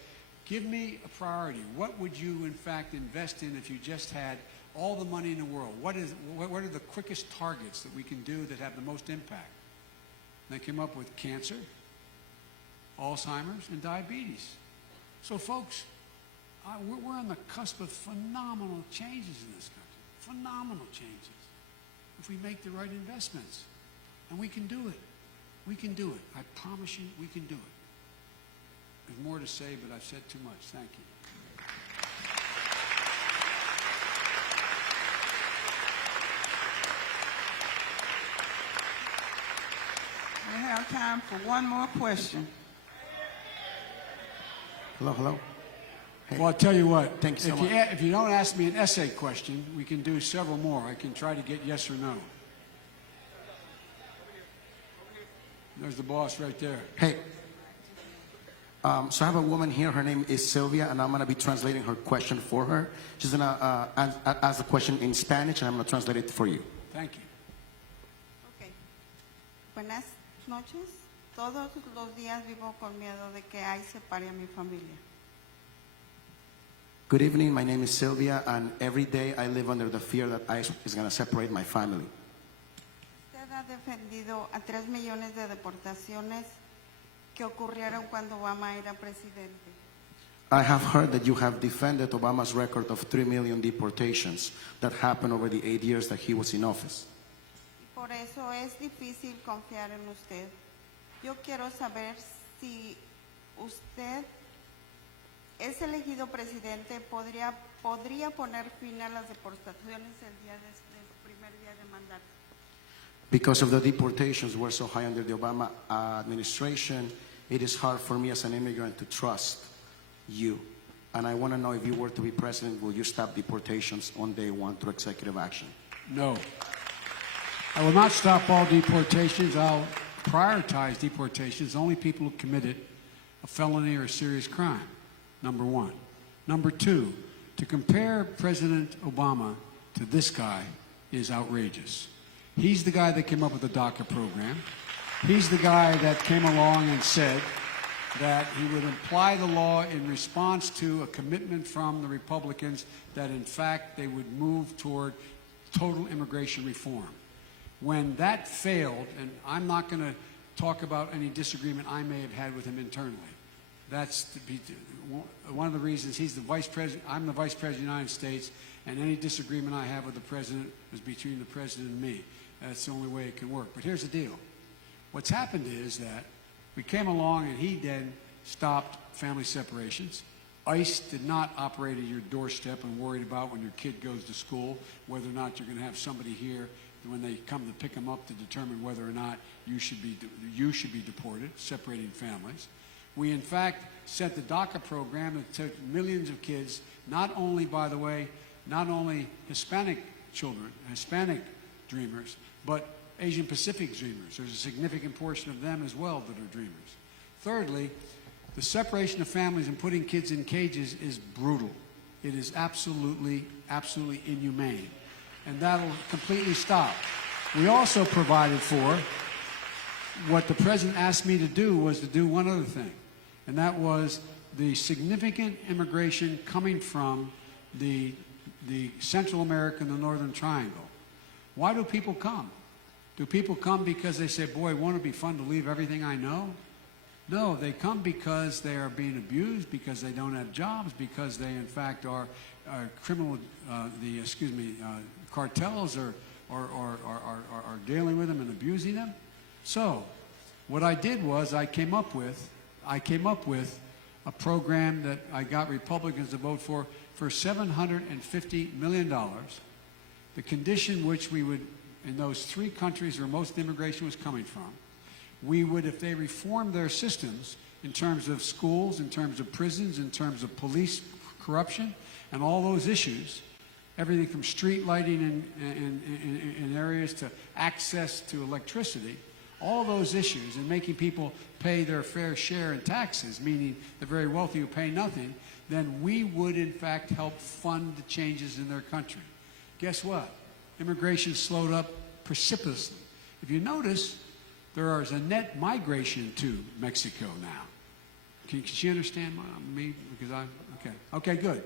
give me a priority. What would you, in fact, invest in if you just had all the money in the world? What are the quickest targets that we can do that have the most impact? And they came up with cancer, Alzheimer's, and diabetes. So, folks, we're on the cusp of phenomenal changes in this country. Phenomenal changes. If we make the right investments. And we can do it. We can do it. I promise you, we can do it. There's more to say, but I've said too much. Thank you. We have time for one more question. Hello. Hey. Well, I'll tell you what. Thank you so much. If you don't ask me an essay question, we can do several more. I can try to get yes or no. There's the boss right there. Hey. So I have a woman here. Her name is Sylvia, and I'm going to be translating her question for her. She's going to ask the question in Spanish, and I'm going to translate it for you. Thank you. Ok. Buenas noches. Todos los días vivo con miedo de que ICE separe a mi familia. Good evening. My name is Sylvia, and every day I live under the fear that ICE is going to separate my family. Usted ha defendido a 3 millones de deportaciones que ocurrieron cuando Obama era presidente. I have heard that you have defended Obama's record of 3 million deportations that happened over the 8 years that he was in office. Y por eso es difícil confiar en usted. Yo quiero saber si usted es elegido presidente, podría poner fin a las deportaciones el primer día de mandato. Because of the deportations were so high under the Obama administration, it is hard for me as an immigrant to trust you. And I want to know, if you were to be president, will you stop deportations on day one through executive action? No. I will not stop all deportations. I'll prioritize deportations. Only people who committed a felony or a serious crime, number one. Number two, to compare President Obama to this guy is outrageous. He's the guy that came up with the DACA program. He's the guy that came along and said that he would apply the law in response to a commitment from the Republicans that, in fact, they would move toward total immigration reform. When that failed, and I'm not going to talk about any disagreement I may have had with him internally, That's one of the reasons he's the vice president. I'm the vice president of the United States, and any disagreement I have with the president is between the president and me. That's the only way it can work. But here's the deal. What's happened is that we came along and he then stopped family separations. ICE did not operate at your doorstep and worried about when your kid goes to school whether or not you're going to have somebody here when they come to pick them up to determine whether or not you should be deported, separating families. We, in fact, set the DACA program that took millions of kids, not only, by the way, not only Hispanic children, Hispanic dreamers, but Asian Pacific dreamers. There's a significant portion of them as well that are dreamers. Thirdly, the separation of families and putting kids in cages is brutal. It is absolutely, absolutely inhumane. And that'll completely stop. We also provided for, what the president asked me to do was to do one other thing, and that was the significant immigration coming from the Central America and the Northern Triangle. Why do people come? Do people come because they say, boy, won't it be fun to leave everything I know? No, they come because they are being abused, because they don't have jobs, because they, in fact, are criminal, cartels are dealing with them and abusing them. So, what I did was I came up with a program that I got Republicans to vote for $750 million. The condition which we would, in those 3 countries where most immigration was coming from, we would, if they reformed their systems in terms of schools, in terms of prisons, in terms of police corruption, and all those issues, everything from street lighting in areas to access to electricity, all those issues, and making people pay their fair share in taxes, meaning the very wealthy who pay nothing, then we would, in fact, help fund the changes in their country. Guess what? Immigration slowed up precipitously. If you notice, there is a net migration to Mexico now. Can she understand me? Because okay, good.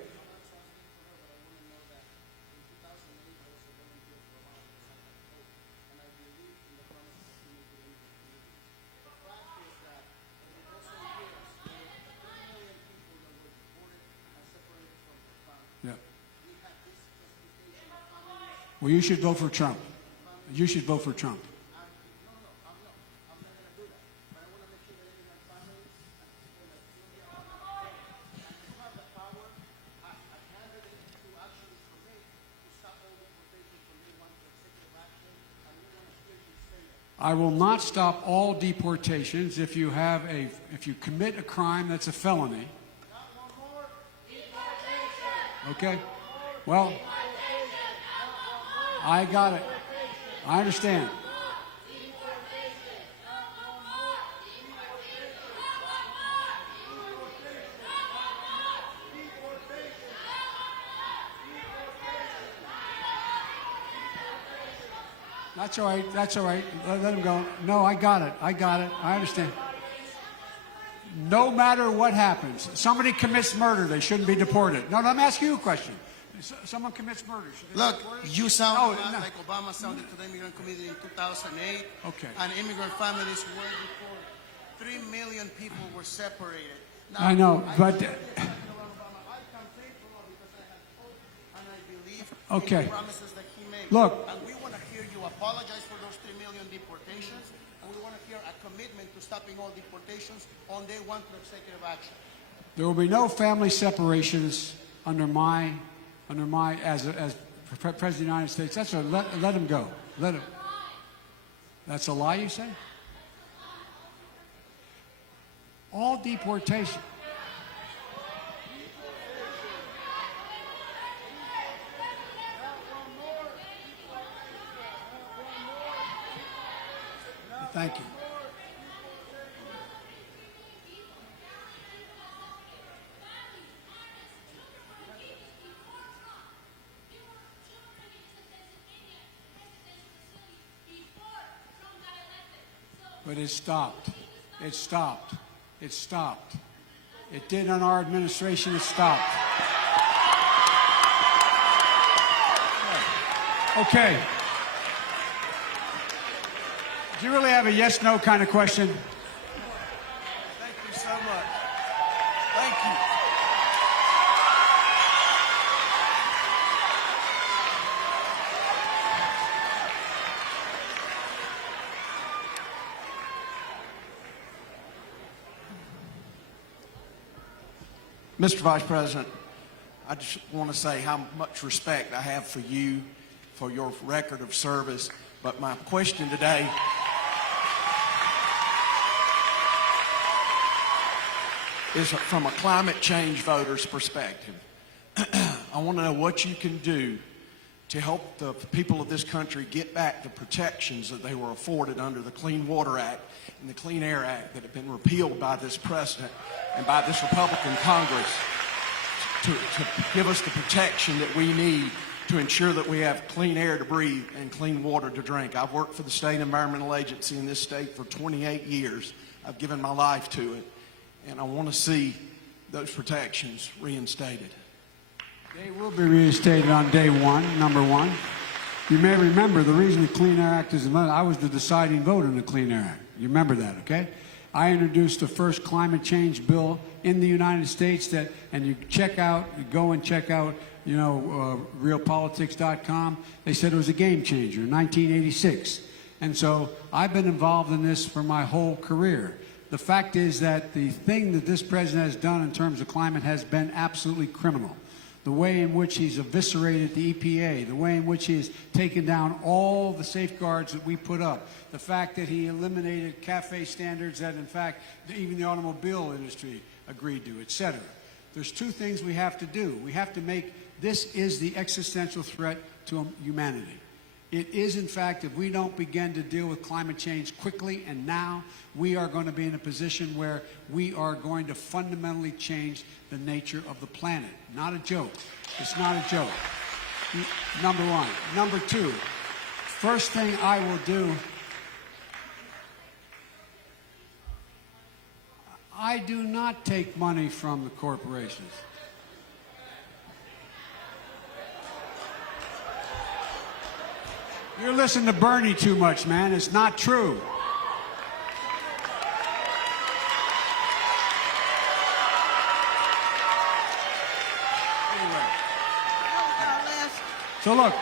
Yeah. Well, you should vote for Trump. You should vote for Trump. I will not stop all deportations if you commit a crime that's a felony. Okay? Well, I got it. I understand. That's all right. That's all right. Let him go. No, I got it. I got it. I understand. No matter what happens, somebody commits murder, they shouldn't be deported. No, I'm asking you a question. Someone commits murder. Look, you sound like Obama sounded to the immigrant community in 2008. Okay. And immigrant families were deported. 3 million people were separated. Now, I know, but I campaigned for law because I had hope and I believe okay. in the promises that he made. Look. And we want to hear you apologize for those 3 million deportations, and we want to hear a commitment to stopping all deportations on day 1 through executive action. There will be no family separations under my as President of the United States. That's a let him go. Let him. That's a lie, you say? All deportation. Thank you. But it stopped. It stopped. It stopped. It did on our administration. It stopped. Okay. Do you really have a yes-no kind of question? Thank you so much. Mr. Vice President, I just want to say how much respect I have for you, for your record of service. But my question today is from a climate change voter's perspective. I want to know what you can do to help the people of this country get back the protections that they were afforded under the Clean Water Act and the Clean Air Act that have been repealed by this president and by this Republican Congress to give us the protection that we need to ensure that we have clean air to breathe and clean water to drink. I've worked for the State Environmental Agency in this state for 28 years. I've given my life to it, and I want to see those protections reinstated. They will be reinstated on day one, number one. You may remember the reason the Clean Air Act is amended. I was the deciding vote in the Clean Air Act. You remember that, okay? I introduced the first climate change bill in the United States that, and you go and check out, realpolitics.com. They said it was a game changer in 1986. And so I've been involved in this for my whole career. The fact is that the thing that this president has done in terms of climate has been absolutely criminal. The way in which he's eviscerated the EPA, the way in which he has taken down all the safeguards that we put up, the fact that he eliminated CAFE standards that, in fact, even the automobile industry agreed to, etc. There's two things we have to do. We have to make this is the existential threat to humanity. It is, in fact, if we don't begin to deal with climate change quickly and now, we are going to be in a position where we are going to fundamentally change the nature of the planet. Not a joke. It's not a joke. Number one. Number two, first thing I will do, I do not take money from the corporations. You're listening to Bernie too much, man. It's not true. Anyway. So look.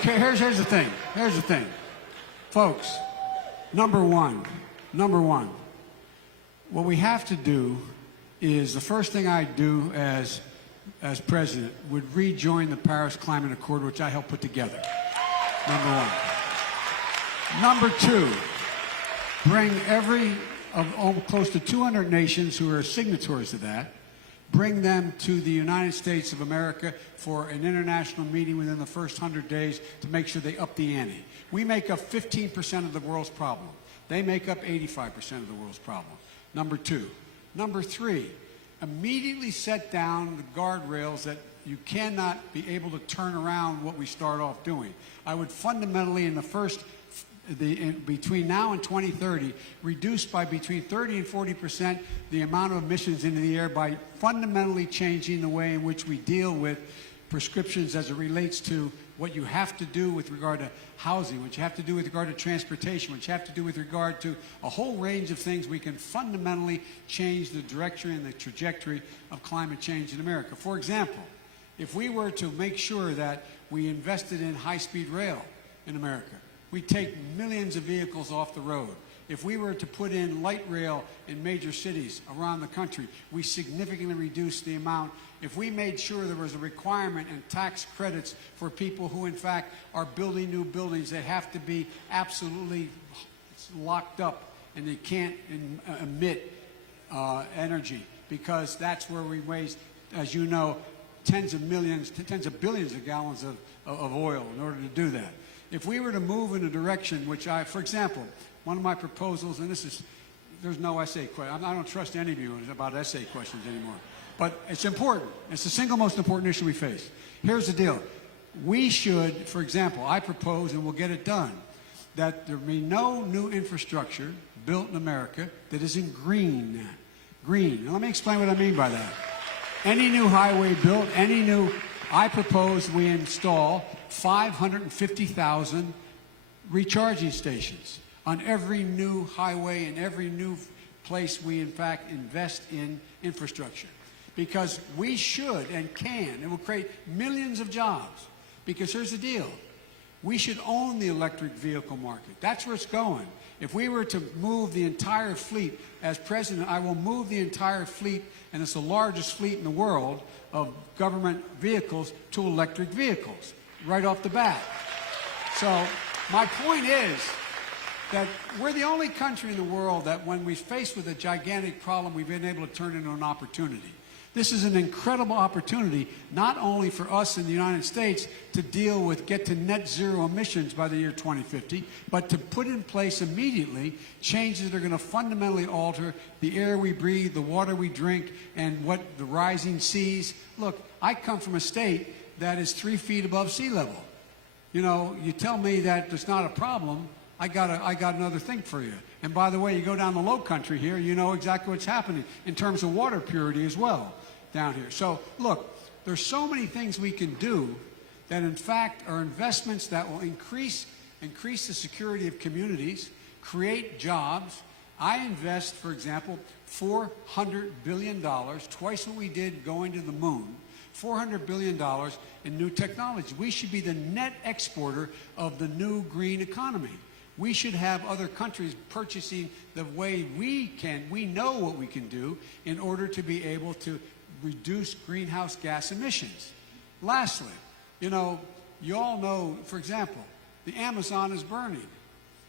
Here's the thing. Here's the thing. Folks, number one. What we have to do is the first thing I do as president would rejoin the Paris Climate Accord, which I helped put together. Number one. Number two, bring close to 200 nations who are signatories to that, bring them to the United States of America for an international meeting within the first 100 days to make sure they up the ante. We make up 15% of the world's problem. They make up 85% of the world's problem. Number two. Number three, immediately set down the guardrails that you cannot be able to turn around what we start off doing. I would fundamentally, between now and 2030, reduce by between 30 and 40% the amount of emissions into the air by fundamentally changing the way in which we deal with prescriptions as it relates to what you have to do with regard to housing, what you have to do with regard to transportation, what you have to do with regard to a whole range of things. We can fundamentally change the direction and the trajectory of climate change in America. For example, if we were to make sure that we invested in high-speed rail in America, we'd take millions of vehicles off the road. If we were to put in light rail in major cities around the country, we significantly reduce the amount. If we made sure there was a requirement and tax credits for people who, in fact, are building new buildings that have to be absolutely locked up and they can't emit energy, because that's where we waste, as you know, tens of billions of gallons of oil in order to do that. If we were to move in a direction which for example, one of my proposals, and there's no essay question. I don't trust any of you about essay questions anymore. But it's important. It's the single most important issue we face. Here's the deal. We should, for example, I propose, and we'll get it done, that there be no new infrastructure built in America that isn't green. Green. Now, let me explain what I mean by that. Any new highway built, I propose we install 550,000 recharging stations on every new highway and every new place we, in fact, invest in infrastructure. Because we should and can. It will create millions of jobs. Because here's the deal. We should own the electric vehicle market. That's where it's going. If we were to move the entire fleet, as president, I will move the entire fleet, and it's the largest fleet in the world of government vehicles, to electric vehicles, right off the bat. So my point is that we're the only country in the world that when we're faced with a gigantic problem, we've been able to turn it into an opportunity. This is an incredible opportunity, not only for us in the United States to get to net zero emissions by the year 2050, but to put in place immediately changes that are going to fundamentally alter the air we breathe, the water we drink, and what the rising seas. Look, I come from a state that is 3 feet above sea level. You know, you tell me that there's not a problem, I got another thing for you. And by the way, you go down the low country here, you know exactly what's happening in terms of water purity as well down here. So look, there's so many things we can do that in fact are investments that will increase the security of communities, create jobs. I invest, for example, $400 billion, twice what we did going to the moon, $400 billion in new technology. We should be the net exporter of the new green economy. We should have other countries purchasing the way we can. We know what we can do in order to be able to reduce greenhouse gas emissions. Lastly, you know, you all know, for example, the Amazon is burning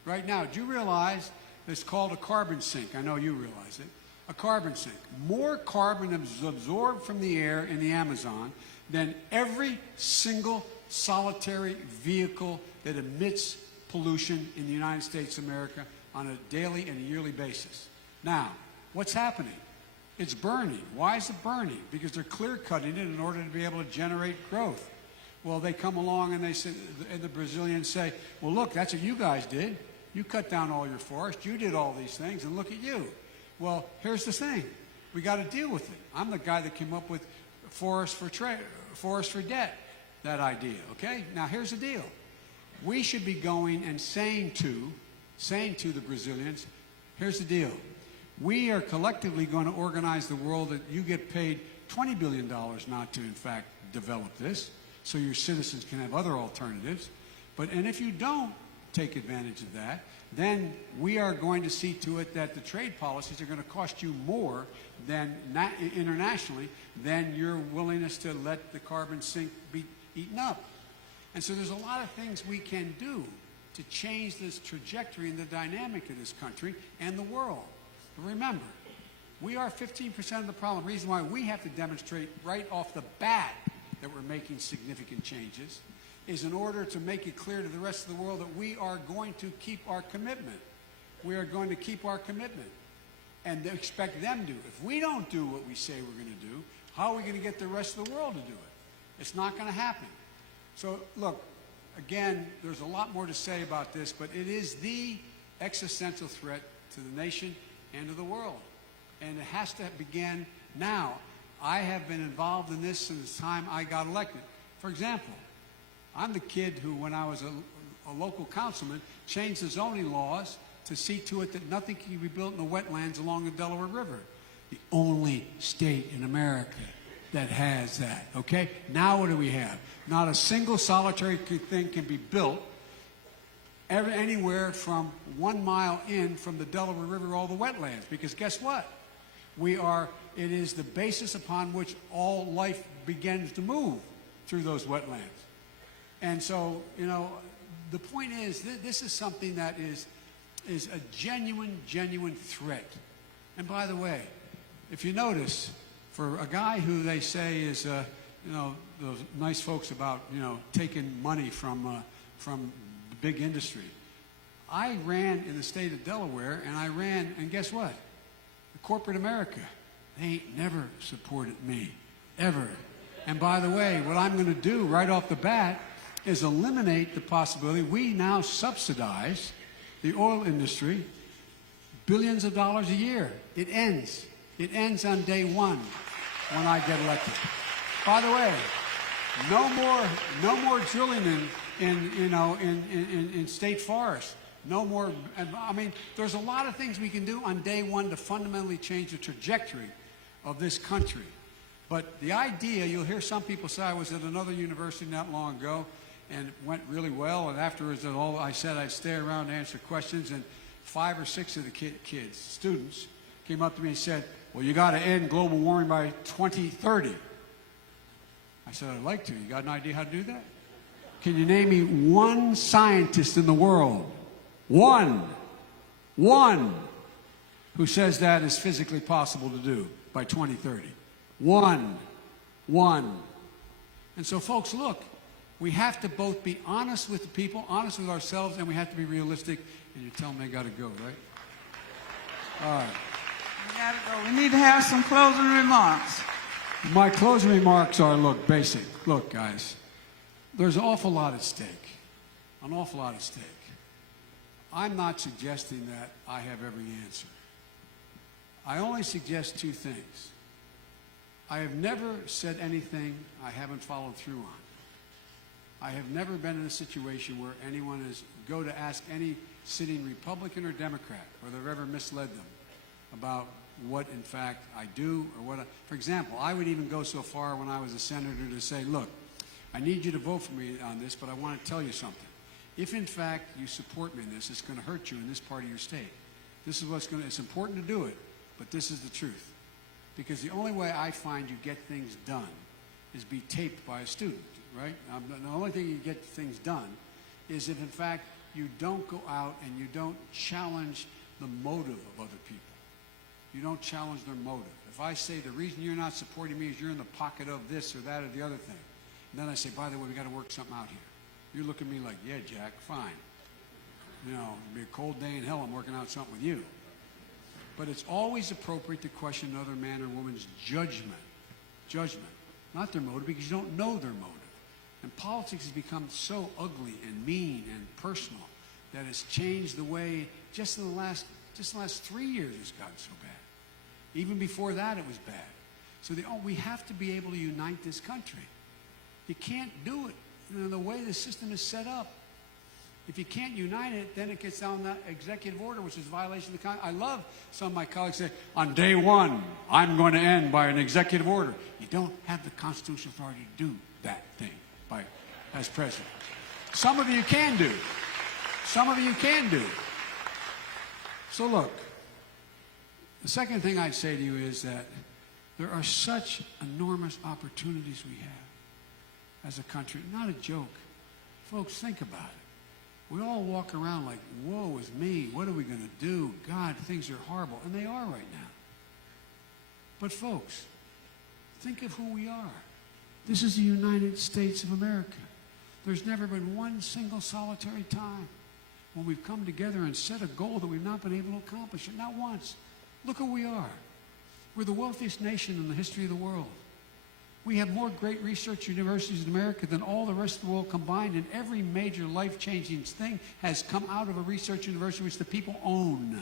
right now. Do you realize it's called a carbon sink? I know you realize it. A carbon sink. More carbon is absorbed from the air in the Amazon than every single solitary vehicle that emits pollution in the United States of America on a daily and a yearly basis. Now, what's happening? It's burning. Why is it burning? Because they're clear-cutting it in order to be able to generate growth. Well, they come along and they say, and the Brazilians say, well, look, that's what you guys did. You cut down all your forest. You did all these things, and look at you. Well, here's the thing. We got to deal with it. I'm the guy that came up with forest for debt, that idea, okay? Now, here's the deal. We should be going and saying to the Brazilians, here's the deal. We are collectively going to organize the world that you get paid $20 billion not to, in fact, develop this, so your citizens can have other alternatives. And if you don't take advantage of that, then we are going to see to it that the trade policies are going to cost you more than internationally than your willingness to let the carbon sink be eaten up. And so there's a lot of things we can do to change this trajectory and the dynamic of this country and the world. But remember, we are 15% of the problem. The reason why we have to demonstrate right off the bat that we're making significant changes is in order to make it clear to the rest of the world that we are going to keep our commitment. We are going to keep our commitment and expect them to. If we don't do what we say we're going to do, how are we going to get the rest of the world to do it? It's not going to happen. So, look, again, there's a lot more to say about this, but it is the existential threat to the nation and to the world. And it has to begin now. I have been involved in this since the time I got elected. For example, I'm the kid who, when I was a local councilman, changed the zoning laws to see to it that nothing can be built in the wetlands along the Delaware River. The only state in America that has that, okay? Now what do we have? Not a single solitary thing can be built anywhere from 1 mile in from the Delaware River, all the wetlands, because guess what? It is the basis upon which all life begins to move through those wetlands. And so, you know, the point is, this is something that is a genuine threat. And by the way, if you notice, for a guy who they say is, you know, those nice folks about, you know, taking money from the big industry, I ran in the state of Delaware, and guess what? The corporate America, they ain't never supported me, ever. And by the way, what I'm going to do right off the bat is eliminate the possibility. We now subsidize the oil industry billions of dollars a year. It ends. It ends on day one when I get elected. By the way, no more drilling in state forests. No more. I mean, there's a lot of things we can do on day one to fundamentally change the trajectory of this country. But the idea, you'll hear some people say, I was at another university not long ago, and it went really well. And afterwards, I said I'd stay around to answer questions, and 5 or 6 of the students, came up to me and said, well, you got to end global warming by 2030. I said, I'd like to. You got an idea how to do that? Can you name me one scientist in the world, one, who says that is physically possible to do by 2030? One. And so, folks, look, we have to both be honest with the people, honest with ourselves, and we have to be realistic. And you tell them they got to go, right? All right. We got to go. We need to have some closing remarks. My closing remarks are, look, basic. Look, guys, there's an awful lot at stake. An awful lot at stake. I'm not suggesting that I have every answer. I only suggest 2 things. I have never said anything I haven't followed through on. I have never been in a situation where anyone is go to ask any sitting Republican or Democrat whether I've ever misled them about what, in fact, I do or what. For example, I would even go so far when I was a senator to say, look, I need you to vote for me on this, but I want to tell you something. If, in fact, you support me in this, it's going to hurt you in this part of your state. This is what's going to, it's important to do it, but this is the truth. Because the only way I find you get things done is be taped by a student, right? The only thing you get things done is if, in fact, you don't go out and you don't challenge the motive of other people. You don't challenge their motive. If I say the reason you're not supporting me is you're in the pocket of this or that or the other thing, and then I say, by the way, we got to work something out here. You look at me like, yeah, Jack, fine. You know, it'll be a cold day in hell, I'm working out something with you. But it's always appropriate to question another man or woman's judgment, not their motive, because you don't know their motive. And politics has become so ugly and mean and personal that it's changed the way, just in the last 3 years it's gotten so bad. Even before that it was bad. So we have to be able to unite this country. You can't do it, you know, the way the system is set up. If you can't unite it, then it gets down that executive order, which is a violation of the Constitution. I love some of my colleagues say, on day 1, I'm going to end by an executive order. You don't have the constitutional authority to do that thing as president. Some of you can do. Some of you can do. So look, the second thing I'd say to you is that there are such enormous opportunities we have as a country. Not a joke. Folks, think about it. We all walk around like, woe is me, what are we going to do? God, things are horrible. And they are right now. But folks, think of who we are. This is the United States of America. There's never been one single solitary time when we've come together and set a goal that we've not been able to accomplish it. Not once. Look who we are. We're the wealthiest nation in the history of the world. We have more great research universities in America than all the rest of the world combined, and every major life-changing thing has come out of a research university which the people own.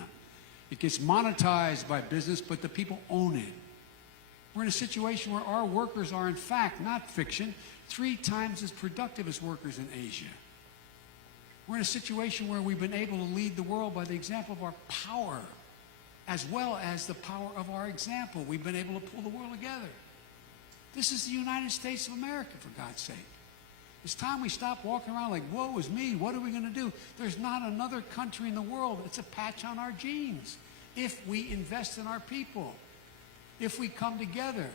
It gets monetized by business, but the people own it. We're in a situation where our workers are, in fact, not fiction, 3 times as productive as workers in Asia. We're in a situation where we've been able to lead the world by the example of our power, as well as the power of our example. We've been able to pull the world together. This is the United States of America, for God's sake. It's time we stop walking around like, woe is me, what are we going to do? There's not another country in the world that's a patch on our genes if we invest in our people, if we come together.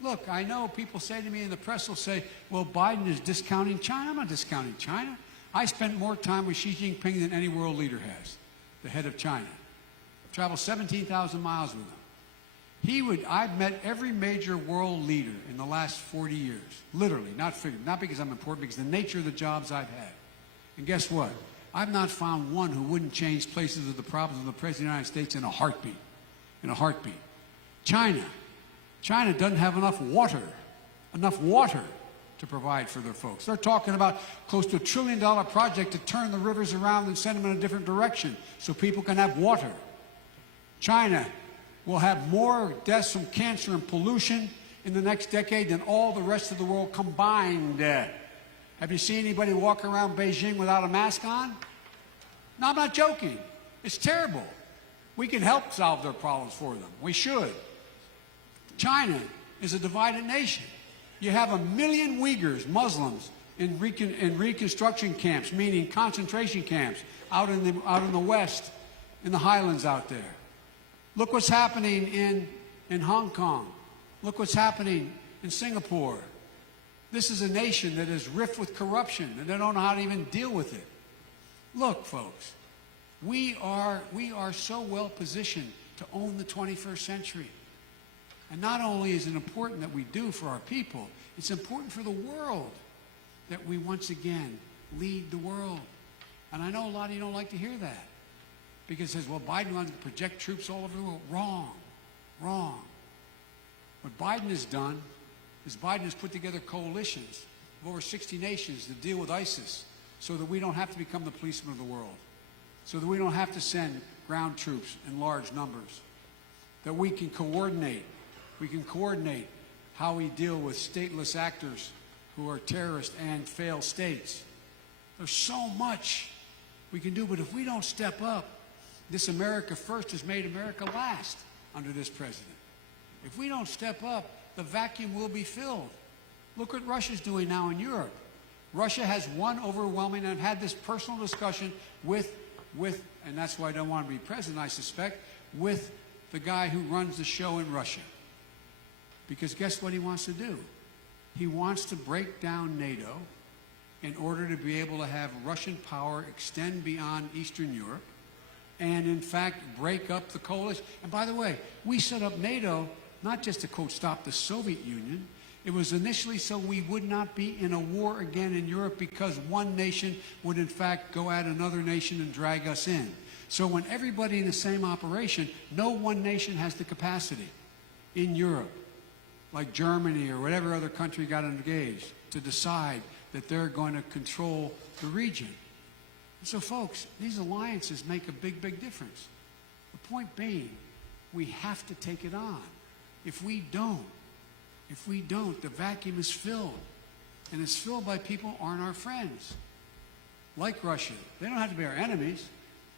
Look, I know people say to me, in the press will say, well, Biden is discounting China. I'm not discounting China. I spent more time with Xi Jinping than any world leader has, the head of China. I've traveled 17,000 miles with him. I've met every major world leader in the last 40 years, literally, not because I'm important, because of the nature of the jobs I've had. And guess what? I've not found one who wouldn't change places of the problems of the President of the United States in a heartbeat. In a heartbeat. China doesn't have enough water to provide for their folks. They're talking about close to $1 trillion project to turn the rivers around and send them in a different direction so people can have water. China will have more deaths from cancer and pollution in the next decade than all the rest of the world combined. Have you seen anybody walk around Beijing without a mask on? No, I'm not joking. It's terrible. We can help solve their problems for them. We should. China is a divided nation. You have 1 million Uyghurs, Muslims, in reconstruction camps, meaning concentration camps, out in the West, in the highlands out there. Look what's happening in Hong Kong. Look what's happening in Singapore. This is a nation that is rife with corruption, and they don't know how to even deal with it. Look, folks, we are so well positioned to own the 21st century. And not only is it important that we do for our people, it's important for the world that we once again lead the world. And I know a lot of you don't like to hear that, because it says, well, Biden wants to project troops all over the world. Wrong. Wrong. What Biden has done is Biden has put together coalitions of over 60 nations to deal with ISIS so that we don't have to become the policemen of the world, so that we don't have to send ground troops in large numbers, that we can coordinate. We can coordinate how we deal with stateless actors who are terrorists and failed states. There's so much we can do, but if we don't step up, this America first has made America last under this president. If we don't step up, the vacuum will be filled. Look what Russia's doing now in Europe. Russia has won overwhelming, and I've had this personal discussion with, and that's why I don't want to be president, I suspect, with the guy who runs the show in Russia. Because guess what he wants to do? He wants to break down NATO in order to be able to have Russian power extend beyond Eastern Europe and, in fact, break up the coalition. And by the way, we set up NATO not just to, quote, stop the Soviet Union. It was initially so we would not be in a war again in Europe, because one nation would, in fact, go at another nation and drag us in. So when everybody in the same operation, no one nation has the capacity in Europe, like Germany or whatever other country got engaged, to decide that they're going to control the region. So, folks, these alliances make a big, big difference. The point being, we have to take it on. If we don't, the vacuum is filled. And it's filled by people who aren't our friends. Like Russia. They don't have to be our enemies,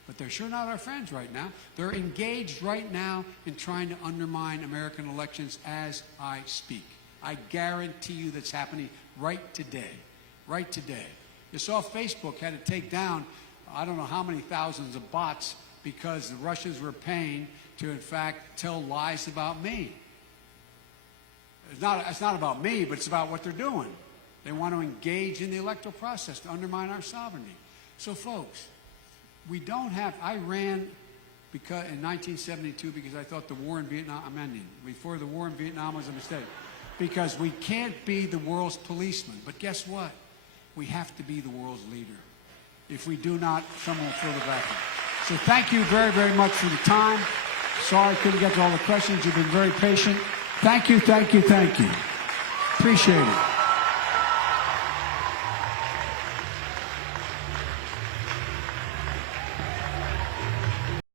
but they're sure not our friends right now. They're engaged right now in trying to undermine American elections as I speak. I guarantee you that's happening right today. Right today. You saw Facebook had to take down, I don't know how many thousands of bots, because the Russians were paying to, in fact, tell lies about me. It's not about me, but it's about what they're doing. They want to engage in the electoral process to undermine our sovereignty. So, folks, we don't have. I ran because in 1972 because I thought the war in Vietnam. I'm ending. Before the war in Vietnam was a mistake, because we can't be the world's policeman. But guess what? We have to be the world's leader. If we do not, someone will fill the vacuum. So, thank you very, very much for the time. Sorry I couldn't get to all the questions. You've been very patient. Thank you, thank you, thank you. Appreciate it.